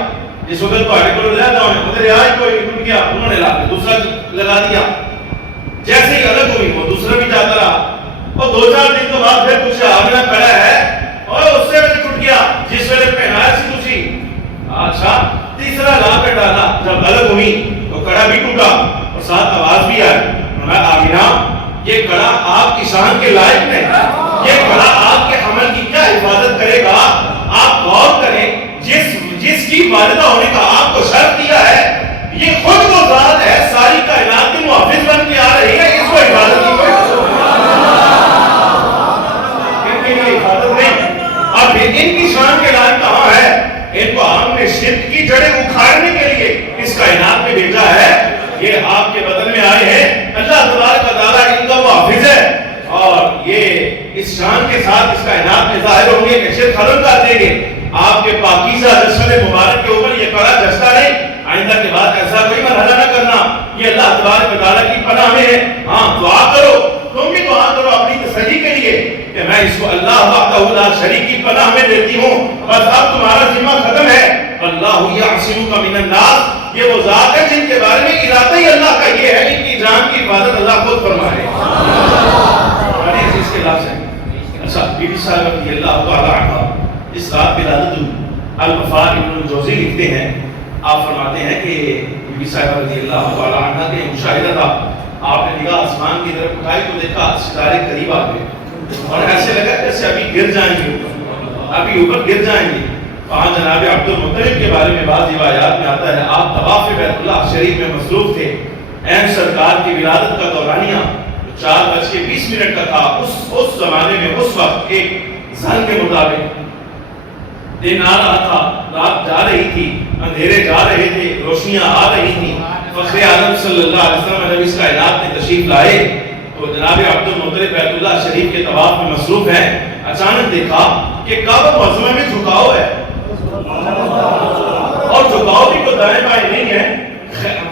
جس وقت پہاڑے کو لے جاؤں ادھر آج کوئی ٹوٹ گیا، انہوں نے لا کے دوسرا لگا دیا۔ جیسے ہی الگ ہوئی وہ دوسرا بھی جاتا رہا، اور 2-4 دن کے بعد پھر پوچھا، آمینہ کڑا ہے، اور اس سے بھی ٹوٹ گیا جس وقت پہنایا سی تجھی۔ اچھا، تیسرا لا کر ڈالا، جب الگ ہوئی تو کڑا بھی ٹوٹا اور ساتھ آواز بھی آئی، آمینہ یہ کڑا آپ کی شان کے لائق نہیں، یہ کڑا آپ کے حمل کی کیا حفاظت کرے گا؟ آپ غور کریں، جس کی والدہ ہونے کا آپ کو شرط دیا ہے، یہ خود وہ ذات ہے ساری کائنات کی محافظ بن کے آ رہی ہے، اس کو حفاظت کی کوئی ان کی حفاظت نہیں۔ اب ان کی شان کے لائق کہاں ہے؟ ان کو ہم نے شرک کی جڑیں اکھاڑنے کے لیے اس کائنات میں بھیجا ہے۔ یہ آپ کے بدن میں آئے ہیں، اللہ تبارک و تعالیٰ ان کا محافظ ہے، اور یہ اس شان کے ساتھ اس کائنات میں ظاہر ہوں گے کہ شرک ختم کر دیں گے۔ آپ کے پاکیزہ جسد مبارک کے اوپر یہ کڑا جستا نہیں، آئندہ کے بعد ایسا کوئی مرحلہ نہ کرنا، یہ اللہ تبارک و تعالیٰ کی پناہ میں ہے۔ ہاں، دعا کرو، تم بھی دعا کرو اپنی تسلی کے لیے کہ میں اس کو اللہ وحدہ لا شریک کی پناہ میں دیتی ہوں، بس اب تمہارا ذمہ ختم ہے۔ اللہ یعصمک من الناس، یہ وہ ذات ہے جن کے بارے میں ارادہ ہی اللہ کا یہ ہے، ان کی جان کی حفاظت اللہ خود فرمائے۔ حدیث اس کے لفظ ہے۔ اچھا، بی بی صاحب رضی اللہ تعالی عنہ اس رات ولادت الوفاء ابن الجوزی لکھتے ہیں، آپ فرماتے ہیں کہ بی بی صاحب رضی اللہ تعالی عنہ کے مشاہدہ تھا، آپ نے نگاہ آسمان کی طرف اٹھائی تو دیکھا ستارے قریب آ گئے اور ایسے لگا جیسے ابھی گر جائیں گے، ابھی اوپر گر جائیں گے۔ وہاں جناب عبد المطلب کے بارے میں بعض روایات میں آتا ہے، آپ طواف بیت اللہ شریف میں مصروف تھے، اہم سرکار کی ولادت کا دورانیہ 4:20 کا تھا۔ اس زمانے میں اس وقت ایک زن کے مطابق دن آ رہا تھا، رات جا رہی تھی، اندھیرے جا رہے تھے، روشنیاں آ رہی تھیں۔ فخر عالم صلی اللہ علیہ وسلم جب اس کائنات میں تشریف لائے تو جناب عبد المطلب بیت اللہ شریف کے طواف میں مصروف ہیں، اچانک دیکھا کہ کعبہ معظمہ میں جھکاؤ ہے، اور جھکاؤ بھی کوئی دائیں بائیں نہیں ہے،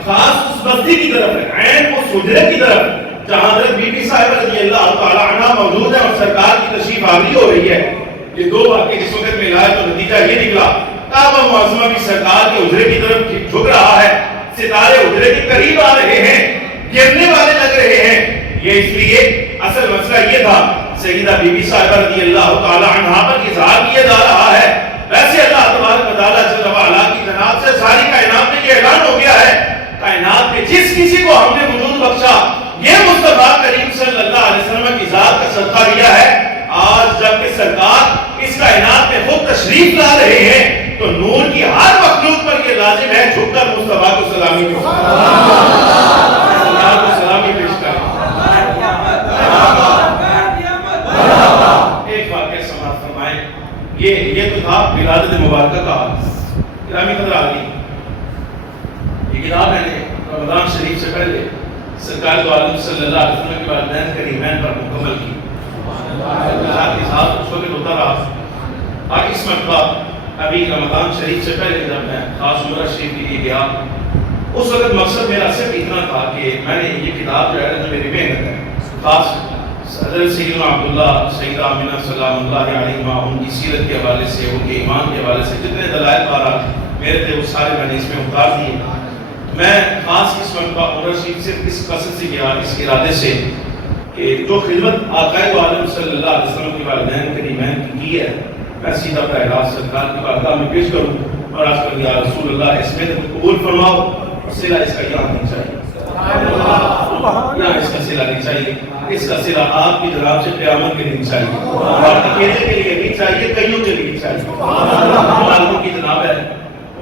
خاص اس بستی کی طرف ہے، عین اس حجرے کی طرف جہاں حضرت بی بی صاحبہ رضی اللہ تعالی عنہ موجود ہے اور سرکار کی تشریف آوری ہو رہی ہے۔ یہ دو واقعے جس وقت میں لائے تو نتیجہ یہ نکلا، کعبہ معظمہ بھی سرکار کے حجرے کی طرف جھک رہا ہے، ستارے حجرے کے قریب آ رہے ہیں، گرنے والے لگ رہے ہیں۔ یہ اس لیے اصل مسئلہ یہ تھا، سیدہ بی بی صاحبہ رضی اللہ تعالی عنہا پر اظہار کیا جا رہا ہے۔ ویسے اللہ تبارک و تعالیٰ جل وعلا کی جناب سے ساری کائنات میں یہ اعلان ہو گیا ہے، کائنات میں جس کسی کو ہم نے وجود بخشا یہ مصطفیٰ کریم صلی اللہ علیہ وسلم کی ذات کا صدقہ لیا ہے۔ آج جب کہ سرکار اس کائنات میں خود تشریف لا رہے ہیں تو نور کی ہر مخلوق پر یہ لازم ہے جھک کر مصطفیٰ کو سلامی پیش کریں۔ ایک واقعہ سماعت فرمائیں، یہ تو تھا ولادت مبارکہ کا گرامی قدر آدمی۔ یہ کتاب میں نے رمضان شریف سے پہلے سرکار دو عالم صلی اللہ علیہ وسلم کے والدین کریمین پر مکمل کی۔ ساتھ کے ساتھ اس وقت ہوتا رہا. اور اس مرتبہ ابھی رمضان شریف سے پہلے جب میں خاص عمرہ شریف کے لیے گیا، اس وقت مقصد میرا صرف اتنا تھا کہ میں نے یہ کتاب جو ہے جو میری محنت ہے، خاص حضرت سیدنا عبداللہ سیدہ آمنہ سلام اللہ علیہما، ان کی سیرت کے حوالے سے، ان کے ایمان کے حوالے سے جتنے دلائل بارات میرے تھے وہ سارے میں نے اس میں اتار دیے. میں خاص اس وقت عمرہ شریف صرف اس قصد سے گیا، اس ارادے سے کہ جو خدمت آقا عالم صلی اللہ علیہ وسلم کی والدین کریمین کی ہے، میں سیدھا پہراز سرکار کی بارگاہ میں پیش کروں اور آج کل یا رسول اللہ اس میں قبول فرماؤ. صلہ اس کا یہاں نہیں چاہیے، یہاں اس کا صلہ نہیں چاہیے، اس کا صلہ آپ کی جناب سے قیامت کے نہیں چاہیے، اور اکیلے کے لیے نہیں چاہیے، کئیوں کے لیے چاہیے. مالکوں کی جناب ہے،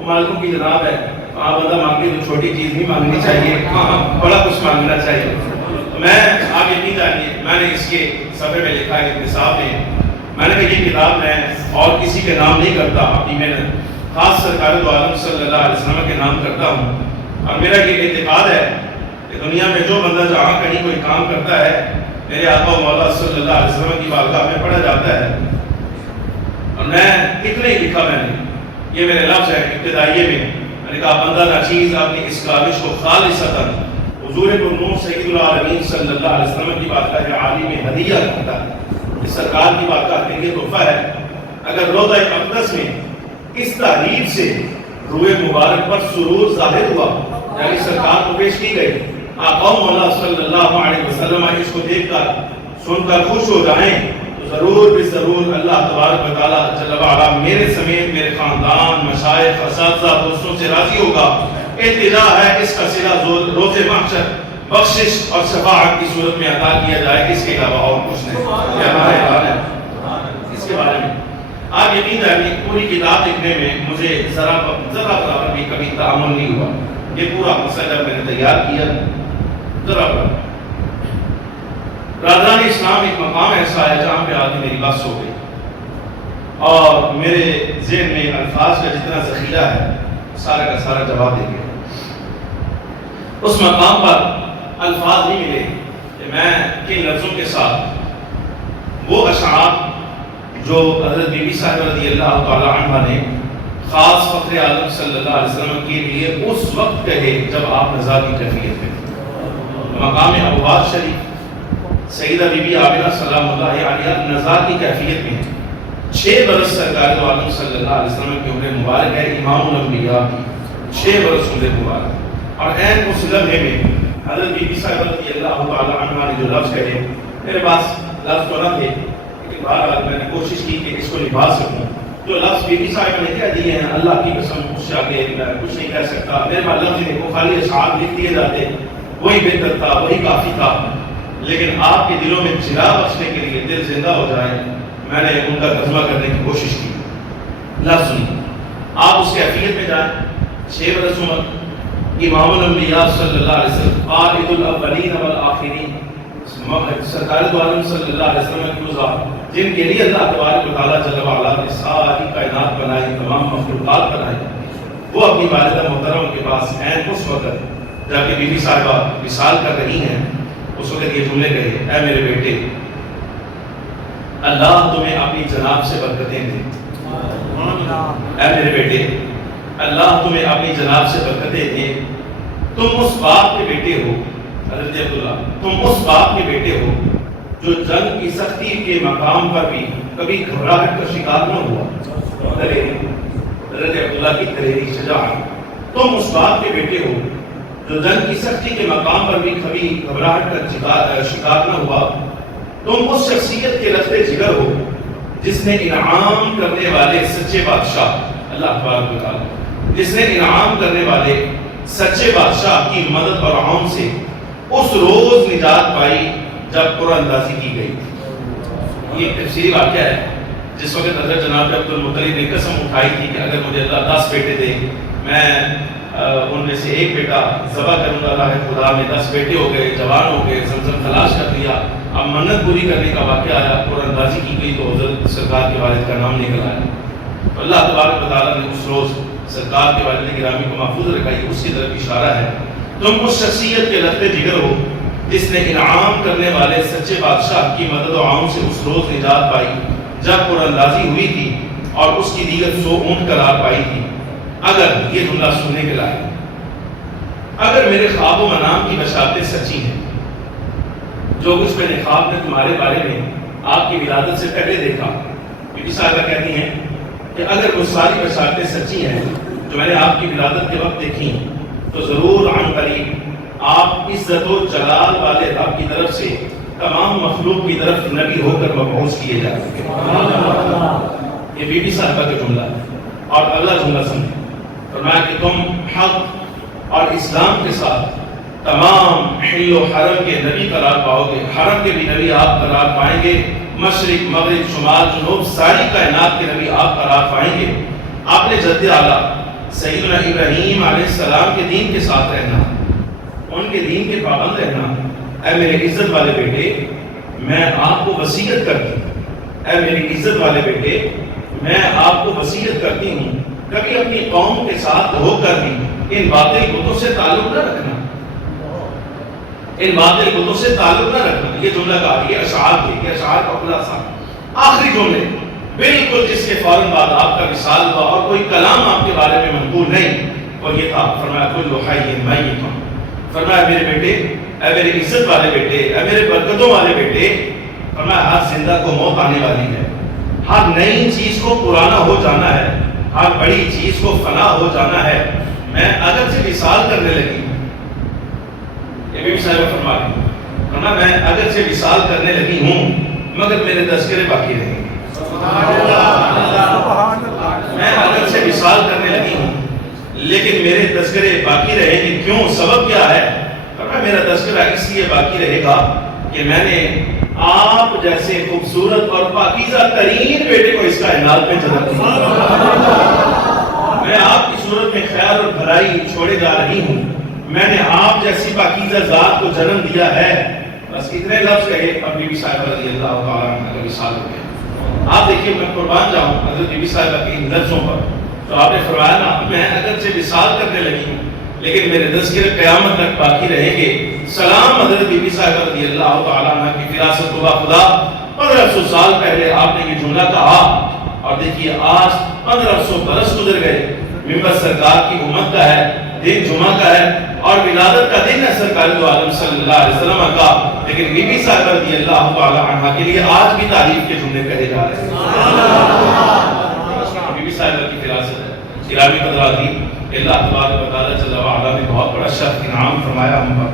مالکوں کی جناب ہے. ہاں بندہ مانگے تو چھوٹی چیز نہیں مانگنی چاہیے، ہاں بڑا کچھ مانگنا چاہیے. تو میں آپ یقین جانیے میں نے اس کے صفحے میں لکھا ہے انتصاب میں نے کہا یہ کتاب میں اور کسی کے نام نہیں کرتا، اپنی محنت خاص سرکار دو عالم صلی اللہ علیہ وسلم کے نام کرتا ہوں. اور میرا یہ اعتقاد ہے کہ دنیا میں جو بندہ جہاں کہیں کوئی کام کرتا ہے میرے آقا و مولا صلی اللہ علیہ وسلم کی بارگاہ میں پڑھا جاتا ہے. اور میں کتنے ہی لکھا میں نے، یہ میرے لفظ ہے ابتدائیے میں نے کہا بندہ ناچیز اپنی اس کاوش کو خالصتاً حضور پرنور سید العالمین صلی اللہ علیہ وسلم کی بارگاہ عالی میں ہدیہ کرتا ہے. اس سرکار کی بارگاہ کے لیے تحفہ ہے. اگر روضہ اقدس میں اس تحریف سے روح مبارک پر سرور ظاہر ہوا، یعنی سرکار کو پیش کی گئی، آقا مولا صلی اللہ علیہ وسلم اس کو دیکھ کر سن کر خوش ہو جائیں تو ضرور بھی ضرور اللہ تبارک و تعالیٰ جل وعلا میرے سمیت میرے خاندان، مشائخ، اساتذہ، دوستوں سے راضی ہوگا. التجا ہے اس کا صلہ روز محشر بخشش اور شفاعت کی صورت میں عطا کیا جائے، اس کے علاوہ اور کچھ نہیں. یہ ہمارا اعلان ہے اس کے بارے میں. آپ یقین جانیے پوری کتاب لکھنے میں مجھے ذرا برابر بھی کبھی تعامل نہیں ہوا. یہ پورا مسئلہ جب میں نے تیار کیا ذرا برابر برادران اسلام ایک مقام ایسا ہے جہاں پہ آدمی میری بات ہو گئی اور میرے ذہن میں الفاظ کا جتنا ذخیرہ ہے سارا کا سارا جواب دے گیا. اس مقام پر الفاظ نہیں ملے کہ میں کن لفظوں کے ساتھ وہ اشعار جو حضرت بی بی صاحبہ رضی اللہ تعالی عنہ نے خاص فخر عالم صلی اللہ علیہ وسلم کے لیے اس وقت کہے جب آپ نزا کی کیفیت میں. مقام ابواب شریف سیدہ بی بی آمنہ سلام اللہ علیہ نزا کی کیفیت میں 6 برس سرکار دو عالم صلی اللہ علیہ وسلم کی عمر مبارک ہے، امام الانبیاء کی 6 برس عمر مبارک. اور این اس لمحے میں حضرت بی بی صاحبہ رضی اللہ تعالی عنہ نے جو لفظ کہے، میرے پاس لفظ تو نہ تھے لیکن بہرحال میں نے کوشش کی کہ اس کو نبھا سکوں. جو لفظ بی بی صاحبہ نے کہہ دیے ہیں اللہ کی قسم اس سے آگے میں کچھ نہیں کہہ سکتا. میرے پاس لفظ نہیں، وہ خالی اشعار لکھ دیے جاتے، وہی بہتر تھا، وہی کافی تھا. لیکن آپ کے دلوں میں چراغ بخشنے کے لیے دل زندہ ہو جائے میں نے ان کا ترجمہ کرنے کی کوشش کی. لفظ سنیں، آپ اس کیفیت میں جائیں. 6 برس عمر، امام الانبیاء صلی اللہ علیہ وسلم، قائد الاولین والآخرین، سرکار دو عالم صلی اللہ علیہ وسلم کی ذات جن کے لیے اللہ تبارک و تعالیٰ جل وعلا نے ساری کائنات بنائی، تمام مخلوقات بنائی، وہ اپنی والدہ محترم کے پاس عین اس وقت جب کہ بی بی صاحبہ وصال کر رہی ہیں اس وقت یہ جملے کہے، اے میرے بیٹے اللہ تمہیں اپنی جناب سے برکتیں دے. اے میرے بیٹے اللہ تمہیں اپنی جناب سے برکتیں دے. تم اس باپ کے بیٹے ہو، حضرت عبداللہ تم اس باپ کے بیٹے ہو جو جنگ کی سختی کے مقام پر بھی کبھی گھبراہٹ کا شکار نہ ہوا. حضرت عبداللہ کی دلیری شجاعت. تم اس باپ کے بیٹے ہو جو جنگ کی سختی کے مقام پر بھی کبھی گھبراہٹ کا شکار نہ ہوا. تم اس شخصیت کے لفظ جگر ہو جس نے انعام کرنے والے سچے بادشاہ اللہ تبارک و تعالی، جس نے انعام کرنے والے سچے بادشاہ کی مدد اور عون سے اس روز نجات پائی جب قرآن اندازی کی گئی. یہ تفصیلی واقعہ ہے جس وقت حضرت جناب عبد المطلب نے قسم اٹھائی تھی کہ اگر مجھے اللہ 10 بیٹے دے میں ان میں سے ایک بیٹا ذبح کروں گا. اللہ خدا میں 10 بیٹے ہو گئے، جوان ہو گئے، زمزم تلاش کر لیا. اب منت پوری کرنے کا واقعہ آیا، قرآن اندازی کی گئی تو حضرت سرکار کے والد کا نام نکل آیا. اللہ تبارک و تعالیٰ نے اس روز سرکار کے والد گرامی کو محفوظ رکھا. اس کی طرف اشارہ ہے. تم اس شخصیت کے لفظ جگر ہو جس نے انعام کرنے والے سچے بادشاہ کی مدد و عون سے اس روز نجات پائی جب قرآن اندازی ہوئی تھی اور اس کی دیگر 100 اونٹ قرار پائی تھی۔ اگر یہ جملہ سننے کے لائق، اگر میرے خواب و منام کی بشارتیں سچی ہیں، جو کچھ میں نے خواب میں تمہارے بارے میں آپ کی ولادت سے پہلے دیکھا، بی بی صاحبہ کہتی ہیں کہ اگر وہ ساری بشارتیں سچی ہیں جو میں نے آپ کی ولادت کے وقت دیکھی تو ضرور عن قریب آپ عزت و جلال والے رب کی طرف سے تمام مخلوق کی طرف نبی ہو کر مبعوث کیے جائیں گے۔ یہ بی بی صاحبہ کا جملہ ہے اور اللہ جملہ سمجھے، فرمایا کہ تم حق اور اسلام کے ساتھ تمام حل و حرم کے نبی قرار پاؤ گے، حرم کے بھی نبی آپ قرار پائیں گے، مشرق مغرب شمال جنوب ساری کائنات کے نبی آپ قرار پائیں گے۔ آپ نے جد اعلیٰ سیدنا ابراہیم علیہ السلام کے دین کے ساتھ رہنا، ان کے دین کے پابند رہنا۔ اے میرے عزت والے بیٹے، میں آپ کو وصیت کرتی ہوں، اے میری عزت والے بیٹے، میں آپ کو وصیت کرتی ہوں، کبھی اپنی قوم کے ساتھ ہو کر بھی ان باطل بتوں سے تعلق نہ رکھنا، ان باطل بتوں سے تعلق نہ رکھنا۔ یہ جملہ کہا، یہ اشعار تھے، یہ اشعار کا خلاصہ۔ آخری جملے بالکل جس کے فوراً بعد آپ کا وصال ہوا اور کوئی کلام آپ کے بارے میں منقول نہیں، اور یہ تھا، فرمایا کل حی میت، فرمایا میرے بیٹے، اے میرے عزت والے بیٹے، اے میرے برکتوں والے بیٹے، فرمایا ہر زندہ کو موت آنے والی ہے، ہر نئی چیز کو پرانا ہو جانا ہے، ہر بڑی چیز کو فنا ہو جانا ہے۔ میں اگر سے وصال کرنے لگی، یہ بھی صاحب فرما رہی ہوں، فرمایا میں اگر سے وصال کرنے لگی ہوں مگر میرے تذکرے باقی رہیں گے۔ میں اگر سے وصال کرنے لگی ہوں لیکن میرے تذکرے باقی رہیں گے۔ کیوں؟ سبب کیا ہے؟ فرمایا میرا تذکرہ اس لیے باقی رہے گا کہ میں نے آپ جیسے خوبصورت اور پاکیزہ ترین بیٹے کو اس کائنات میں جنم دیا۔ میں آپ کی صورت میں خیر اور بھلائی چھوڑے جا رہی ہوں، میں نے آپ جیسی پاکیزہ ذات کو جنم دیا ہے۔ بس اتنے لفظ کہے اب بی بی صاحبہ رضی اللہ تعالیٰ عنہ کا وصال ہو گیا۔ آپ دیکھیے، میں قربان جاؤں حضرت بی بی صاحبہ کے ان لفظوں پر، تو آپ نے فرمایا نا، میں اگر سے وصال کرنے لگی ہوں لیکن میرے تذکرے قیامت تک باقی رہیں گے۔ سلام حضرت بی بی صاحبہ رضی اللہ تعالیٰ عنہ کی فراست و خدا، 1500 سال پہلے آپ نے یہ جملہ کہا، اور دیکھیے آج 1500 برس گزر گئے، ممبر سرکار کی امت کا ہے، دن جمعہ کا ہے اور ولادت کا دن ہے سرکار دو عالم صلی اللہ علیہ وسلم کا، لیکن بی بی صاحبہ رضی اللہ تعالیٰ عنہ کے لیے آج بھی تعریف کے جملے کہے جا رہے ہیں۔ بی بی صاحبہ کی فراست ہے۔ گرامی حضرات، اللہ تبارک و تعالیٰ جل وعلا نے بہت بڑا شرف انعام فرمایا ہم پر،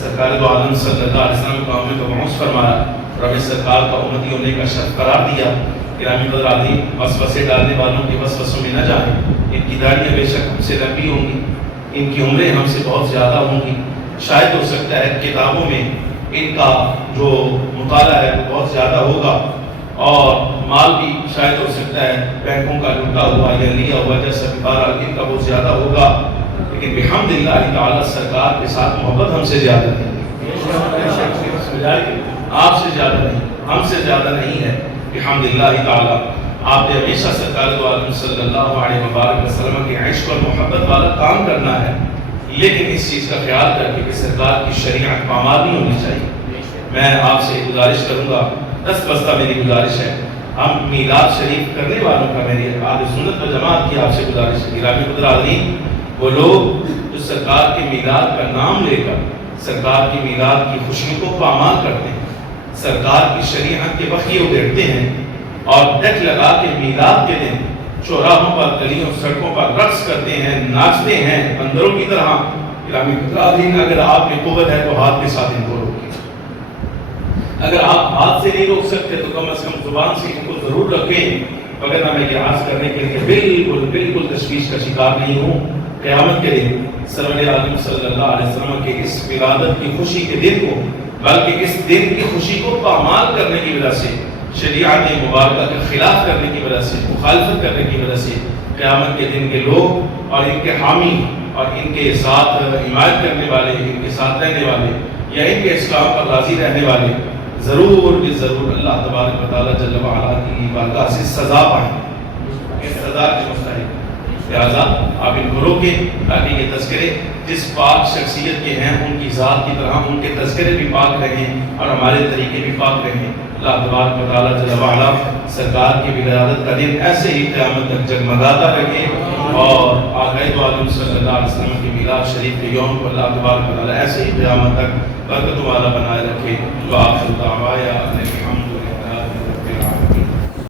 سرکار دو عالم صلی اللہ علیہ وسلم کو ہمیں مبعوث فرمایا، رب سرکار کا امتی ہونے کا شرف قرار دیا۔ گرامی حضرات، وسوسے ڈالنے والوں کے وسوسوں میں نہ جائیں، ان کی داڑیاں بے شک ہم سے لمبی ہوں گی، ان کی عمریں ہم سے بہت زیادہ ہوں گی، شاید ہو سکتا ہے کتابوں میں ان کا جو مطالعہ ہے وہ بہت زیادہ ہوگا، اور مال بھی شاید ہو سکتا ہے بینکوں کا لوٹا ہوا یا لیا ہوا جیسا بارہ ان کا بہت زیادہ ہوگا، لیکن بحمد اللہ تعالیٰ سرکار کے ساتھ محبت ہم سے زیادہ نہیں ہے، آپ سے زیادہ نہیں، ہم سے زیادہ نہیں ہے۔ بحمد اللہ تعالیٰ آپ نے ہمیشہ سرکار دو عالم صلی اللہ علیہ وآلہ وسلم کے عشق اور محبت والا کام کرنا ہے، لیکن اس چیز کا خیال کر کے کہ سرکار کی شریعت پامال نہیں ہونی چاہیے۔ میں آپ سے گزارش کروں گا، دست بستہ میری گزارش ہے، ہم میلاد شریف کرنے والوں کا، میری اہل سنت و جماعت کی آپ سے گزارش ہے، گرامی حضرات، وہ لوگ جو سرکار کے میلاد کا نام لے کر سرکار کی میلاد کی خوشی کو پامال کرتے ہیں، سرکار کی شریعت کے بخیے ادھیڑتے ہیں اور ڈٹ لگا کے میلاد کے دن چوراہوں پر گلیوں سڑکوں پر رقص کرتے ہیں، ناچتے ہیں بندروں کی طرح۔ گرامی حضرات، اگر آپ میں قوت ہے تو ہاتھ کے ساتھ ان کو روکیے، اگر آپ ہاتھ سے نہیں روک سکتے تو کم از کم زبان سے ان کو ضرور رکھیں، وگرنہ میں یہ عرض کرنے کے لیے بالکل تشویش کا شکار نہیں ہوں۔ قیامت کے دن سرور عالم صلی اللہ علیہ وسلم کے اس ولادت کی خوشی کے دن کو، بلکہ اس دن کی خوشی کو پامال کرنے کی وجہ سے، شریعت مبارکہ کے خلاف کرنے کی وجہ سے، مخالفت کرنے کی وجہ سے، قیامت کے دن کے لوگ اور ان کے حامی اور ان کے ساتھ حمایت کرنے والے، ان کے ساتھ رہنے والے یا ان کے اسلام پر راضی رہنے والے ضرور اللہ تبارک و تعالیٰ جل وعلا کی بارگاہ سے سزا پائیں، اس سزا کے مستحق۔ لہٰذا آپ ان کو روکیں تاکہ یہ تذکرے جس پاک شخصیت کے ہیں ان کی ذات کی طرح ان کے تذکرے بھی پاک رہیں اور ہمارے طریقے بھی پاک رہیں۔ اللہ تبارک و تعالیٰ جل وعلا سرکار کی ولادت کا دن ایسے ہی قیامت تک جگمگاتا رکھے، اور آقا دو عالم صلی اللہ علیہ وسلم کی میلاد شریف کے یوم کو اللہ تبارک و تعالیٰ ایسے ہی قیامت تک برکت والا بنائے رکھے۔ وآخر دعوانا